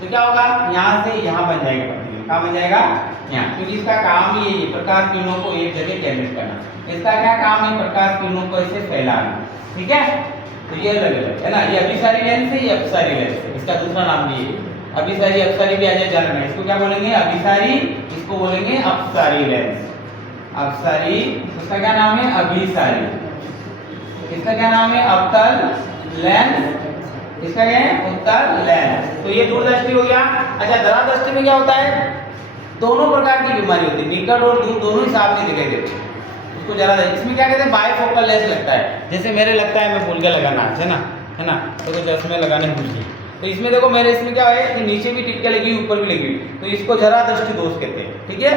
तो क्या होगा? यहाँ से यहाँ बन जाएगा प्रतिबिंब। कहाँ बन जाएगा? यहाँ, क्योंकि इसका काम ही है प्रकाश किरणों को एक जगह केंद्रित करना। इसका क्या काम है? प्रकाश किरणों को ऐसे फैलाना। ठीक है, तो ये अलग अलग है ना, ये अभिसारी लेंस है, ये अपसारी लेंस है, इसका दूसरा नाम भी है अभिसारी। अपसारी भी आ जाए जानना है, इसको क्या बोलेंगे? अभिसारी, इसको बोलेंगे अपसारी लेंस। अपसारी, इसका क्या नाम है? अभिसारी। इसका क्या नाम है? अवतल लेंस। इसका क्या है? उत्तल लेंस। तो ये दूरदृष्टि हो गया। अच्छा, दरादृष्टि में क्या होता है? दोनों प्रकार की बीमारी होती है, निकट और दूर दोनों ही साफ नहीं दिखाई देते, उसको जरा दे। इसमें क्या कहते हैं? बायफोकल लेंस लगता है। जैसे मेरे लगता है, मैं भूल गया लगाना, है ना, तो चश्मे लगाने भूल गए। तो इसमें देखो मेरे इसमें क्या है कि नीचे भी टिक्का लगी हुई, ऊपर भी लगी हुई, तो इसको जरा दृष्टि दोष कहते हैं। ठीक है,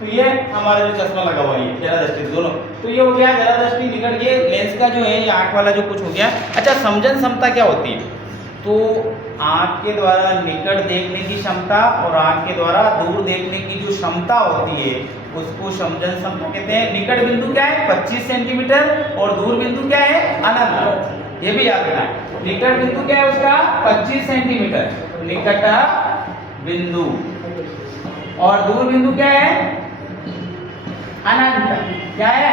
तो ये हमारा जो चश्मा लगा हुआ है जरा दृष्टि दोनों, तो ये हो गया जरा दृष्टि निकट। ये लेंस का जो है ये आंख वाला जो कुछ हो गया। अच्छा, समझन क्षमता क्या होती है? तो आंख के द्वारा निकट देखने की क्षमता और आंख के द्वारा दूर देखने की जो क्षमता होती है उसको समझन क्षमता कहते हैं। निकट बिंदु क्या है? 25 सेंटीमीटर और दूर बिंदु क्या है? अनंत। ये भी याद रखना है। निकट बिंदु क्या है उसका? 25 सेंटीमीटर निकट बिंदु, और दूर बिंदु क्या है? अनंत। क्या है?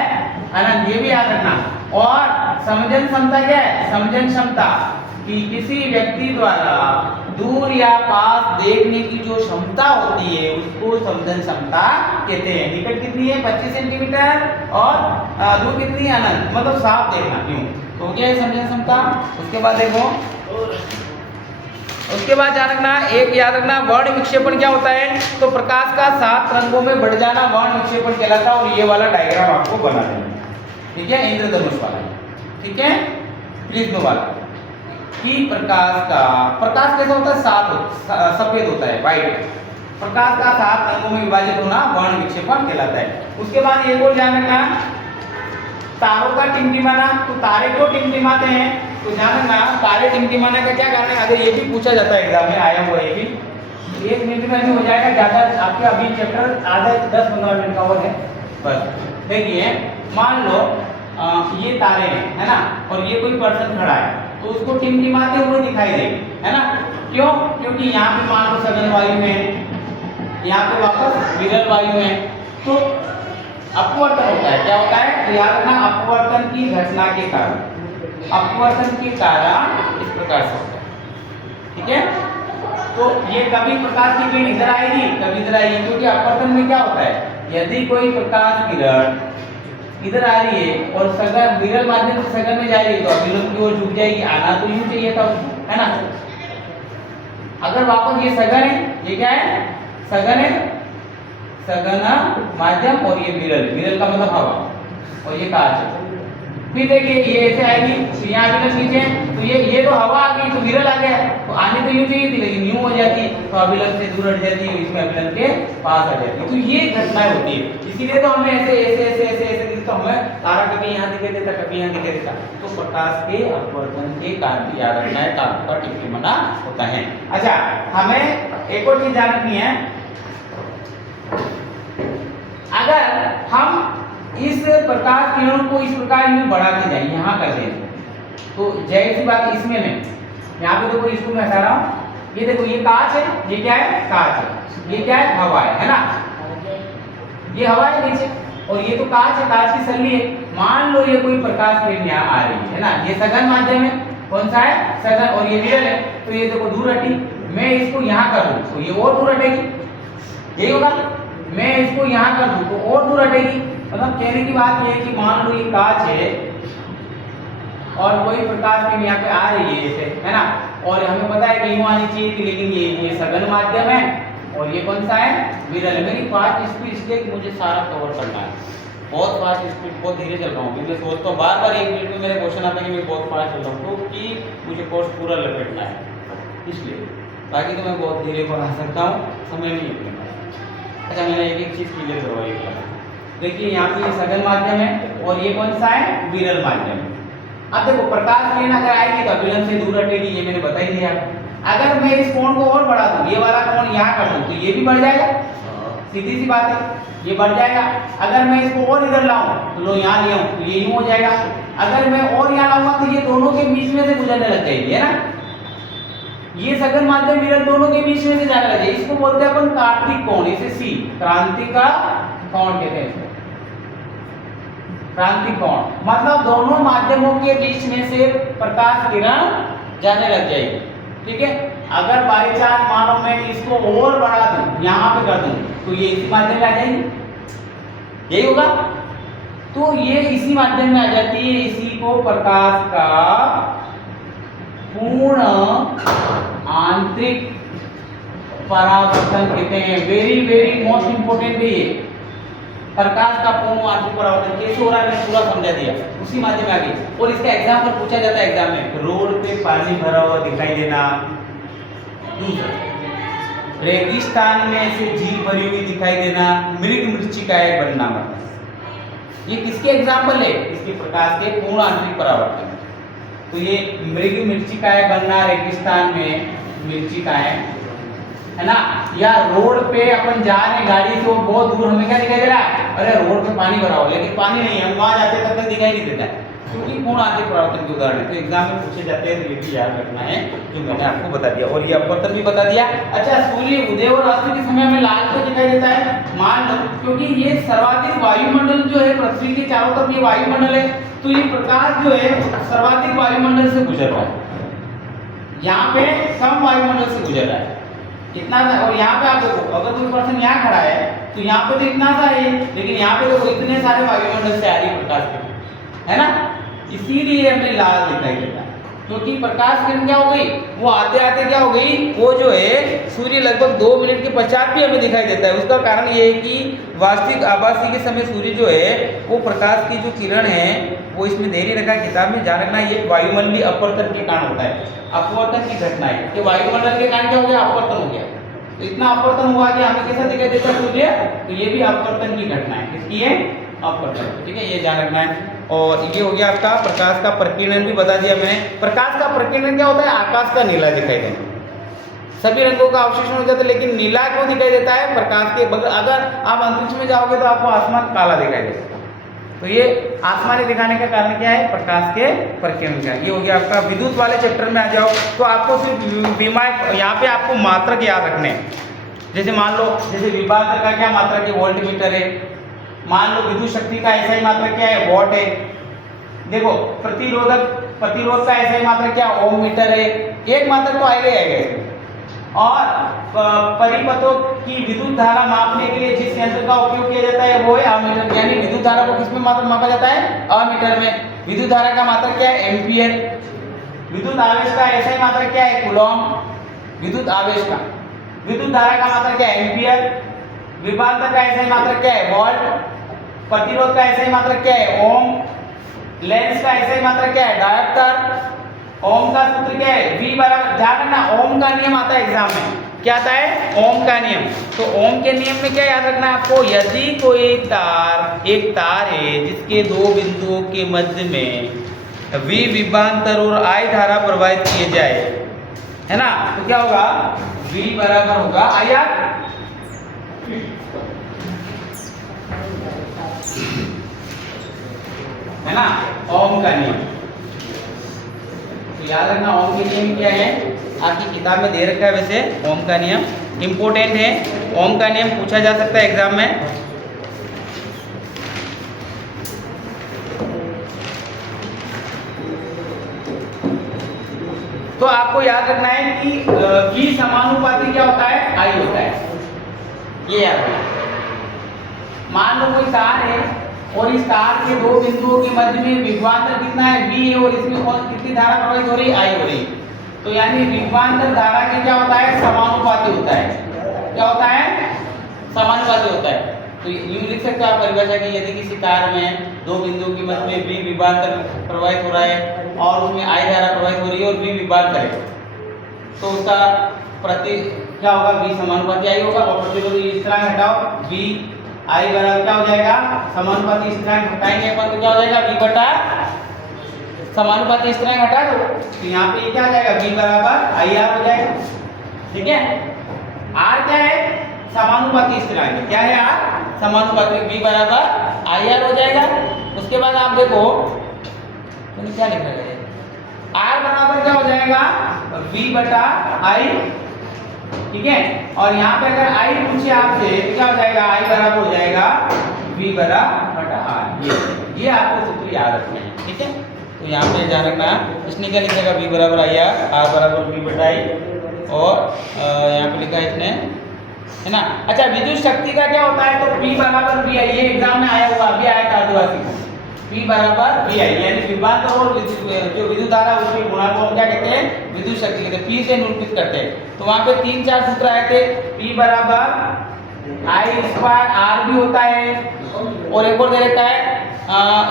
अनंत। ये भी याद रखना। और समझन क्षमता क्या है? समझन क्षमता कि किसी व्यक्ति द्वारा दूर या पास देखने की जो क्षमता होती है उसको समझन क्षमता कहते हैं। निकट कितनी है? 25 सेंटीमीटर और दूर कितनी है? अनंत, मतलब साफ देखना। क्यों? तो क्या है समझन क्षमता। उसके बाद देखो, उसके बाद याद रखना, एक याद रखना, वर्ण विक्षेपण क्या होता है? तो प्रकाश का 7 रंगों में बढ़ जाना वर्ण विक्षेपण कहलाता है। और ये वाला डायग्राम आपको बना देना, ठीक है, इंद्रधनुष वाला, ठीक है, प्रिज्म वाला। कि प्रकाश कैसा होता है? 7 सफेद होता है, व्हाइट। प्रकाश का 7 रंगों में विभाजित होना वर्ण विक्षेपण कहलाता है। उसके बाद एक और ध्यान रखना, तारों का टिमटिमाना। तो तारे क्यों टिमटिमाते हैं? तो ध्यान रखना, तारे टिमटिमाने का क्या कारण है? अगर ये भी पूछा जाता है एग्जाम में, आया हुआ ये भी, 1 मिनट में हो जाएगा ज्यादा। आपके अभी चैप्टर आधा 10-15 मिनट का और है बस। देखिए, मान लो ये तारे हैं, है ना, और ये कोई पर्सन खड़ा है, तो उसको टिमटिमाते हुए दिखाई देंगे, है ना। क्यों? क्योंकि यहाँ पे मान लो सघन वायु है, यहाँ पे वापस विरल वायु है, तो अपवर्तन होता है। क्या होता है? तो याद रखना, अपवर्तन की घटना के कारण, अपवर्तन के कारण प्रकार से होता है। ठीक है, तो ये कभी प्रकाश की किरण इधर आएगी, कभी इधर आएगी, क्योंकि अपवर्तन में क्या होता है, यदि कोई प्रकाश किरण इधर आ रही है और सघन विरल माध्यम से सघन में जा रही है तो अभिलंब की ओर झुक जाएगी। आना तो यूं चाहिए था उसको, है ना। अगर वापस ये सघन है, ये क्या है, सघन है, सघन माध्यम, और ये विरल, विरल का मतलब हवा, और ये कांच है। फिर देखिए ये ऐसे आएगी तो यहाँ अभिलंब नीचे, तो ये तो हवा आ गई तो विरल आ गया, तो आने तो यूं चाहिए थी लेकिन यूं हो जाती तो अभिलंब से दूर हट जाती, इसमें अभिलंब के पास आ जाती। तो ये घटनाएं होती है, इसीलिए तो हमें ऐसे ऐसे ऐसे ऐसे ऐसे तो हमें तारा कभी यहाँ दिखाई देता, कभी यहाँ दिखाई देता। तो प्रकाश के अपवर्तन के कारण याद रखना है, तारों का टिप्पणी बना होता है। अच्छा, हमें एक और चीज जाननी है, अगर हम इस प्रकाश किरणों को इस प्रकार यूं बढ़ाते जाए, यहाँ कर दें तो जाहिर सी बात इसमें मैं यहाँ पे देखो इसको मैं हटा रहा हूँ, ये देखो ये कांच है, ये क्या है, कांच है, ये क्या है, हवा है ना, ये हवा है नीचे, और ये तो कांच है, कांच की सल्ली है। मान लो ये कोई प्रकाश किरण यहाँ आ रही है ना, ये सघन माध्यम है, कौन सा है, सघन, और ये विरल है, तो ये देखो दूर हटी, मैं इसको यहाँ कर दूं तो ये और दूर हटेगी, यही होगा। मैं इसको यहाँ कर दूं तो और दूर हटेगी। मतलब कहने की बात ये है कि मान लो ये कांच है और कोई प्रकाश किरण यहाँ पे आ रही है ऐसे, है ना, और हमें पता है कि यूं आनी चाहिए थी, लेकिन ये सघन माध्यम है और ये कौन सा है, विरल है। मेरी फास्ट स्पीड इसलिए कि मुझे सारा कवर करना है, बहुत फास्ट स्पीड, बहुत धीरे चल रहा हूँ, क्योंकि मैं सोचता हूँ बार बार 1 मिनट में मेरे क्वेश्चन आता है कि मैं बहुत फास्ट चल रहा हूँ, क्योंकि मुझे कोर्स पूरा लपेटना है, इसलिए। बाकी तो मैं बहुत धीरे पढ़ा सकता हूँ, समय नहीं है। अच्छा, मैंने एक एक चीज़ क्लियर करवाई। देखिए यहाँ पे ये सघन माध्यम है और ये कौन सा है, विरल माध्यम। अब देखो प्रकाश किरण अगर आएगी तो अभिलंब से दूर हटेगी, ये मैंने बता ही दिया। अगर मैं इस कोण को और बढ़ा दूं, ये वाला कोण यहाँ कर दूं, तो ये भी बढ़ जाएगा, सीधी सी बात है, ये बढ़ जाएगा। अगर मैं इसको और इधर लाऊं, तो लो यहाँ ले आऊं तो ये यूं हो जाएगा। अगर मैं और यहाँ लाऊंगा तो ये दोनों के बीच में से गुजरने लग जाएगी, है ना। ये सघन माध्यम विरल दोनों के बीच में से जाने लग जाएगी, इसको बोलते हैं अपन क्रांतिक कोण, इसे सी क्रांति का कोण कहते हैं इसको, क्रांतिक कोण। मतलब दोनों माध्यमों के बीच में से प्रकाश किरण जाने लग जाएगी, ठीक है। अगर बाई चांस मानो मैं इसको और बढ़ा दूं, यहाँ पे कर दूं, तो ये इसी माध्यम में आ जाएगी, यही होगा। तो ये इसी माध्यम में आ जाती है, इसी को प्रकाश का पूर्ण आंतरिक परावर्तन कहते हैं। वेरी वेरी मोस्ट इंपोर्टेंट है ये, प्रकाश का पूर्ण आंतरिक परावर्तन कैसे हो रहा है मैंने पूरा समझा दिया, उसी माध्यम में आ गई। और इसका एग्जाम्पल पूछा जाता है एग्जाम में, रोड पे पानी भरा हुआ दिखाई देना, दूसरा रेगिस्तान में ऐसे झील भरी हुई दिखाई देना, मृग मृच्छिकाएं बनना, मतलब ये किसके एग्जाम्पल है, इसके प्रकाश के पूर्ण आंतरिक परावर्तन। तो ये मृग मृच्छिकाएं बनना रेगिस्तान में, मृच्छिकाएं, है ना। या रोड पे अपन जा रहे हैं गाड़ी से, बहुत दूर हमें क्या दिखाई दे रहा है, अरे रोड पे पानी भरा हो, लेकिन पानी नहीं है, हम वहां जाते तब तक दिखाई नहीं देता है, क्योंकि पूर्ण आंतरिक परावर्तन के उदाहरण है। तो एग्जाम में पूछे जाते हैं, तो ये भी याद रखना है जो मैंने आपको बता दिया, और ये अपवर्तन भी बता दिया। अच्छा, सूर्य उदय और अस्त के समय में लाल क्यों दिखाई देता है, मान लो क्योंकि ये सर्वाधिक वायुमंडल जो है पृथ्वी के चारों तरफ ये वायुमंडल है, तो ये प्रकाश जो है सर्वाधिक वायुमंडल से गुजर रहा है, यहाँ पे कम वायुमंडल से गुजर रहा है इतना सा। और यहाँ पे आप देखो, अगर कोई पर्सन यहाँ खड़ा है तो यहाँ पे तो इतना सा है, लेकिन यहाँ पे देखो इतने सारे वायुमंडल से आ रही प्रकाश किरण, है ना, इसीलिए हमें लाल दिखाई देता है। क्योंकि प्रकाश किरण क्या हो गई, वो आते आते क्या हो गई, वो जो है सूर्य लगभग 2 मिनट के पश्चात भी हमें दिखाई देता है। उसका कारण ये है कि वास्तविक आभासी के समय सूर्य जो है वो प्रकाश की जो किरण है वो इसमें दे ही रखा है, किताब में जान रखना, ये वायुमंडलीय अपवर्तन के कारण होता है, अपवर्तन की घटना है कि वायुमंडल के कारण क्या हो गया, अपवर्तन हो गया। तो इतना अपवर्तन हुआ कि हमें कैसा दिखाई देता है सूर्य, तो ये भी अपवर्तन की घटना है, किसकी है, अपवर्तन, ठीक है, ये जान रखना है। और ये हो गया आपका प्रकाश का प्रकीर्णन भी बता दिया मैंने। प्रकाश का प्रकीर्णन क्या होता है, आकाश का नीला दिखाई देना, सभी रंगों का अवशोषण हो जाता है, लेकिन नीला क्यों दिखाई देता है, प्रकाश के बगल अगर आप अंतरिक्ष में जाओगे तो आपको आसमान काला दिखाई देगा, तो ये आसमानी दिखाने का कारण क्या है, प्रकाश के प्रकीर्णन का। ये हो गया आपका। विद्युत वाले चैप्टर में आ जाओ तो आपको सिर्फ विमायक, यहाँ पे आपको मात्रक याद रखने हैं। जैसे मान लो, जैसे विभाजक का क्या मात्रक है, वोल्ट मीटर है। मान लो विद्युत शक्ति का ऐसा ही मात्रक क्या है, वॉट है। देखो प्रतिरोधक प्रतिरोध का ऐसा ही मात्रक क्या ओम मीटर है, एक मात्रक तो आएगा आएगा। और परिपथों की विद्युत धारा मापने के लिए जिस यंत्र का उपयोग किया जाता है वो है अमीटर, यानी विद्युत धारा को किसमें मापा जाता है अमीटर में। विद्युत धारा का मात्रक क्या है एम्पियर। विद्युत आवेश का ऐसा ही मात्रक क्या है कूलॉम। विद्युत आवेश का, विद्युत धारा का मात्रक क्या है एम्पियर। विभवांतर का ऐसा ही मात्रक क्या है वोल्ट। प्रतिरोध का ऐसा ही मात्रक क्या है ओम। लेंस का ऐसा ही मात्रक क्या है डायोप्टर। ओम का सूत्र क्या है V बराबर, ध्यान रखना ओम का नियम आता है एग्जाम में, क्या आता है ओम का नियम। तो ओम के नियम में क्या याद रखना है आपको, यदि कोई तार, एक तार है जिसके दो बिंदुओं के मध्य में V विभवांतर और I धारा प्रवाहित किए जाए, है ना, तो क्या होगा V बराबर होगा IR, है ना, ओम का नियम। तो याद रखना ओम के नियम क्या है, आपकी किताब में दे रखा है वैसे ओम का नियम, इंपॉर्टेंट है। ओम का नियम पूछा जा सकता है एग्जाम में। तो आपको याद रखना है कि V समानुपाती क्या होता है I होता है, ये याद रखना। मान लो कोई तार है और इस तार के दो बिंदुओं के मध्य में विभवांतर कितना है V है और इसमें कौन कितनी धारा प्रवाहित हो रही है I हो रही है। तो यानी विभवांतर धारा के क्या होता है समानुपाती होता है, क्या होता है समानुपाती होता है। तो यूं लिख सकते हो आप परिभाषा की, यदि किसी तार में दो बिंदुओं के मध्य में V विभवांतर प्रवाहित हो रहा है और उसमें I धारा प्रवाहित हो रही है और V विभवांतर है, तो उसका प्रति क्या होगा V समानुपाती I होगा। और प्रतिरोध इस तरह हटाओ V I बराबर क्या हो जाएगा समानुपाती स्थिरांक हटाएंगे अपन तो क्या हो जाएगा V बटा समानुपाती स्थिरांक हटा दो, तो यहाँ पे क्या आ जाएगा V बराबर IR हो जाएगा, ठीक है। R क्या है समानुपाती स्थिरांक, क्या है R समानुपाती, V बराबर IR हो जाएगा। उसके बाद आप देखो तो क्या लिख रहे हैं R बराबर क्या हो जाएगा V बटा I, ठीक है। और यहाँ पे अगर I पूछे आपसे तो क्या हो जाएगा I बराबर हो जाएगा V बराबर R, ये आपको सूत्र याद रखना है, ठीक है। तो यहाँ पे ध्यान रखना, इसने क्या लिखेगा V बराबर IR, R बराबर V बटा I, और यहाँ पे लिखा है इसने, है ना। अच्छा विद्युत शक्ति का क्या होता है, तो P बराबर VI, ये एग्जाम में आया हुआ अभी आया था आदिवासी को, P बराबर VI यानी विभवांतर और जो विद्युत धारा उसकी गुणा को हम क्या कहते हैं विद्युत शक्ति कहते हैं, P से निरूपित करते हैं। तो वहाँ पे 3-4 सूत्र आए थे, P बराबर I स्क्वायर R भी होता है और एक और दे रखा है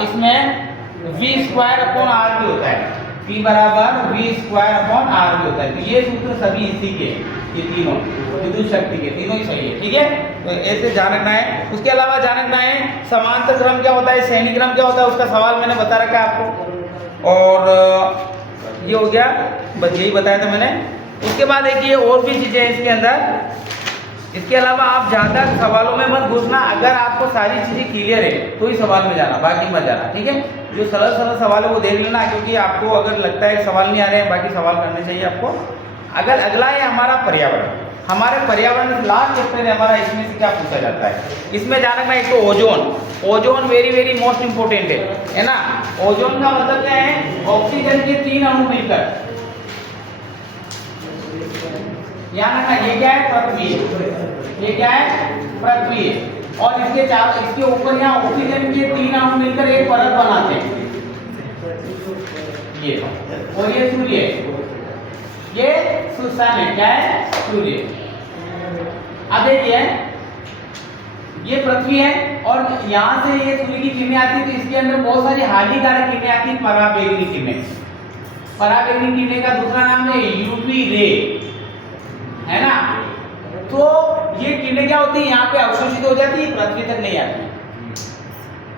इसमें V स्क्वायर अपॉन R भी होता है, P बराबर V स्क्वायर अपॉन R भी होता है। तो ये सूत्र सभी इसी के, ये तीनों विद्युत शक्ति के तीनों ही सही है, ठीक है। तो ऐसे ध्यान रखना है। उसके अलावा ध्यान रखना है समांतर क्रम क्या होता है, श्रेणी क्रम क्या होता है, उसका सवाल मैंने बता रखा है आपको, और ये हो गया, बस यही बताया था मैंने। उसके बाद एक ये और भी चीजें हैं इसके अंदर। इसके अलावा आप ज़्यादा सवालों में मत घुसना, अगर आपको सारी चीज़ें क्लियर है तो ही सवाल में जाना, बाकी मत जाना, ठीक है। जो सरल सरल सवालों को देख लेना, क्योंकि आपको अगर लगता है सवाल नहीं आ रहे हैं, बाकी सवाल करने चाहिए आपको। अगर अगला है हमारा पर्यावरण, हमारे पर्यावरण लास्ट चैप्टर है हमारा, इसमें से क्या पूछा जाता है, इसमें जाना है एक तो ozone. Ozone very very most important है ना। ओजोन का मतलब क्या है, ऑक्सीजन के 3 अणु मिलकर, यहाँ रखना, ये क्या है पृथ्वी, ये क्या है पृथ्वी, और इसके ऊपर यहाँ ऑक्सीजन के 3 अणु मिलकर एक परत बनाते हैं, ये, और ये सूर्य, ये सन है, क्या है सूर्य। अब देखिए ये पृथ्वी है और यहाँ से ये सूर्य की किरणें आती है, तो इसके अंदर बहुत सारी हानिकारक किरणें आती हैं, पराबैंगनी किरणें। पराबैंगनी किरणें का दूसरा नाम है यूवी रे, है ना। तो ये किरणें क्या होती है, यहाँ पे अवशोषित हो जाती है, पृथ्वी तक नहीं आती।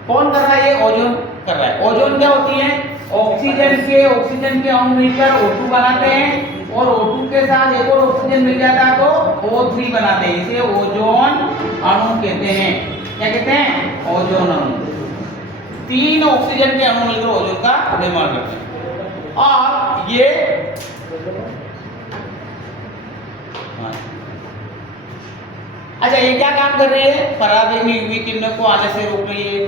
कौन कर रहा है, ये ओजोन कर रहा है। ओजोन क्या होती है, ऑक्सीजन के अणु मिलकर O2 बनाते हैं, और O2 के साथ एक और ऑक्सीजन मिल जाता है तो O3 बनाते हैं, इसे ओजोन अणु कहते हैं। क्या कहते हैं, ओजोन अणु। 3 ऑक्सीजन के अणु मिलकर ओजोन का निर्माण करते हैं। और ये अच्छा, ये क्या काम कर रही है, पराबैंगनी यूवी किरणों को आने से रोक रही है,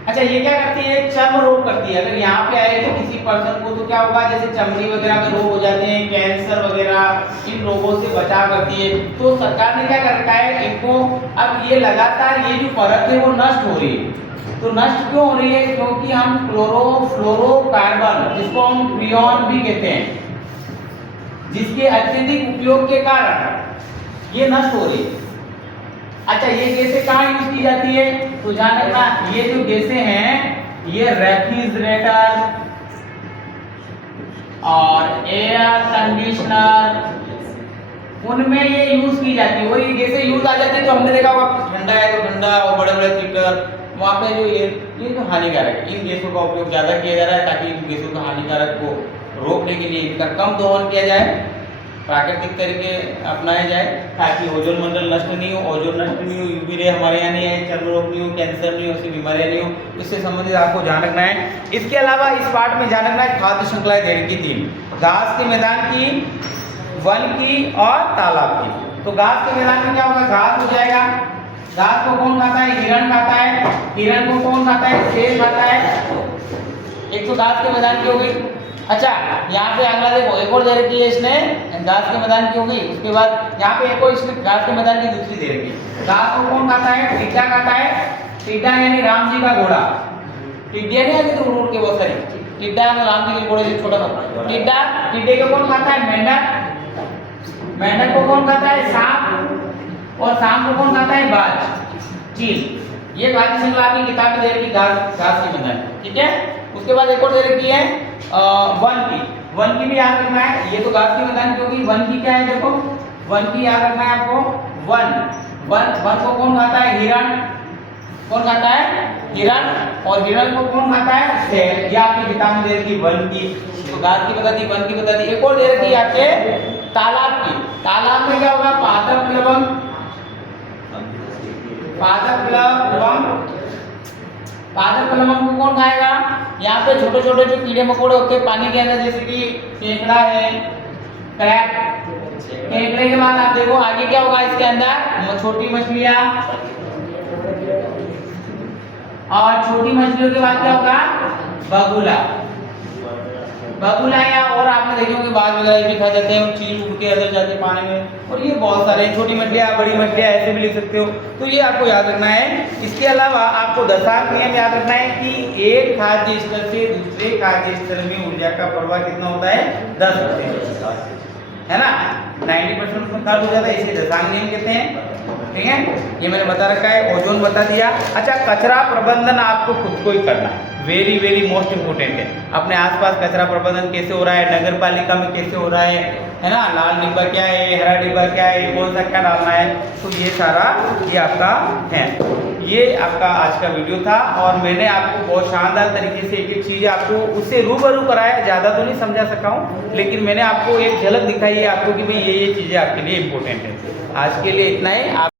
अच्छा, ये क्या करती है, चर्म रोग करती है। अगर यहाँ पे आएगी किसी पर्सन को तो क्या होगा, जैसे चमड़ी वगैरह में रोग हो जाते हैं, कैंसर वगैरह, इन रोगों से बचाव करती है। तो सरकार ने क्या कर रखा है इनको, अब ये लगातार ये जो परत है वो नष्ट हो रही है। तो नष्ट क्यों हो रही है, क्योंकि हम क्लोरोफ्लोरोकार्बन, जिसको हम फ्रियोन भी कहते हैं, जिसके अत्यधिक उपयोग के कारण ये नष्ट हो रही है। अच्छा, ये गैसें कहाँ यूज की जाती है, तो ध्यान रखना, ये जो गैसें हैं ये रेफ्रिजरेटर और एयर कंडीशनर, उनमें ये यूज की जाती है। और ये गैसें यूज आ जाती है तो हमने देखा होगा ठंडा है तो ठंडा, और बड़े बड़े हीटर वहाँ पे जो ये जो हानिकारक है, इन गैसों का उपयोग ज़्यादा किया जा रहा है ताकि इन गैसों का हानिकारक को रोकने के लिए इनका कम दोहन किया जाए, प्राकृतिक तरीके अपनाए जाए, ताकि ओजोन मंडल नष्ट नहीं हो। ओजोन नष्ट नहीं हो, यूवी रे हमारे यहाँ नहीं आए, चर्म रोग नहीं हो, कैंसर नहीं हो, ऐसी बीमारियाँ नहीं हो। इससे संबंधित आपको ध्यान रखना है। इसके अलावा इस पार्ट में ध्यान रखना है खाद्य श्रृंखला घेर की 3, घास के मैदान की, वन की और तालाब की। तो घास के मैदान में क्या होगा, घास हो जाएगा। घास को कौन खाता है, हिरण खाता है। हिरण को कौन खाता है, शेर खाता है। एक तो घास के मैदान की हो गई। अच्छा, यहाँ पे अगला देखो, एक और दे रखी है इसने घास के मैदान की हो गई। उसके बाद यहाँ पे एक और इसने घास के मैदान की दूसरी दे रखी। घास को कौन खाता है, टिड्डा खाता है। टिड्डा यानी राम जी का घोड़ा। टिड्डियाँ नहीं आती तो उड़ के बहुत सारी, टिड्डा में राम जी के घोड़े से छोटा सा टिड्डा। टिड्डे को कौन खाता है, मेंढक। मेंढक को कौन खाता है, सांप। और सांप को कौन खाता है, बाज, चील। ये खाद्य श्रृंखला आपकी किताब में दे रखी, घास के मैदान, ठीक है। उसके बाद एक और दे रखी है वन की। वन की भी याद रखना है, ये तो घास के मैदान की होगी। वन की क्या है, देखो वन की याद रखना है आपको। वन को कौन खाता है, हिरण। कौन खाता है, हिरण। और हिरण को कौन खाता है, शेर। ये आपकी किताब में दे रखी वन की। तो घास की बता दी, वन की बता दी। एक और दे रखी है आपके तालाब की। तालाब में क्या होगा, पादप प्लवंग। पादप प्लवंग को कौन खाएगा, यहाँ पे छोटे छोटे जो कीड़े मकोड़े होते हैं पानी के अंदर, जैसे कि केकड़ा है, क्रैब। केकड़े के बाद आप देखो आगे क्या होगा इसके अंदर, छोटी मछलियाँ। और छोटी मछलियों के बाद क्या होगा, बगुला। या और आपने देखे होंगे बाज वगैरह भी खा जाते हैं, चील उड़ के अंदर जाते हैं पानी में। और ये बहुत सारे छोटी मछलियाँ, बड़ी मछलियाँ, ऐसे भी लिख सकते हो। तो ये आपको याद रखना है। इसके अलावा आपको दशांक नियम याद रखना है कि एक खाद्य स्तर से दूसरे खाद्य स्तर में ऊर्जा का प्रवाह कितना होता है, 10%, है ना। 90% उसमें खर्च हो जाता है, इसे दशांक नियम कहते हैं, ठीक है। ये मैंने बता रखा है, ओजोन बता दिया। अच्छा, कचरा प्रबंधन आपको खुद को ही करना है, वेरी वेरी मोस्ट इम्पोर्टेंट है। अपने आसपास कचरा प्रबंधन कैसे हो रहा है, नगर पालिका में कैसे हो रहा है ना। लाल डिब्बा क्या है, हरा डिब्बा क्या है, कौन सा क्या डालना है, तो ये सारा ये आपका है। ये आपका आज का वीडियो था और मैंने आपको बहुत शानदार तरीके से एक एक चीज़ आपको उससे रूबरू कराया। ज़्यादा तो नहीं समझा सका हूँ, लेकिन मैंने आपको एक झलक दिखाई है आपको कि भाई ये चीज़ें आपके लिए इम्पोर्टेंट है। आज के लिए इतना ही।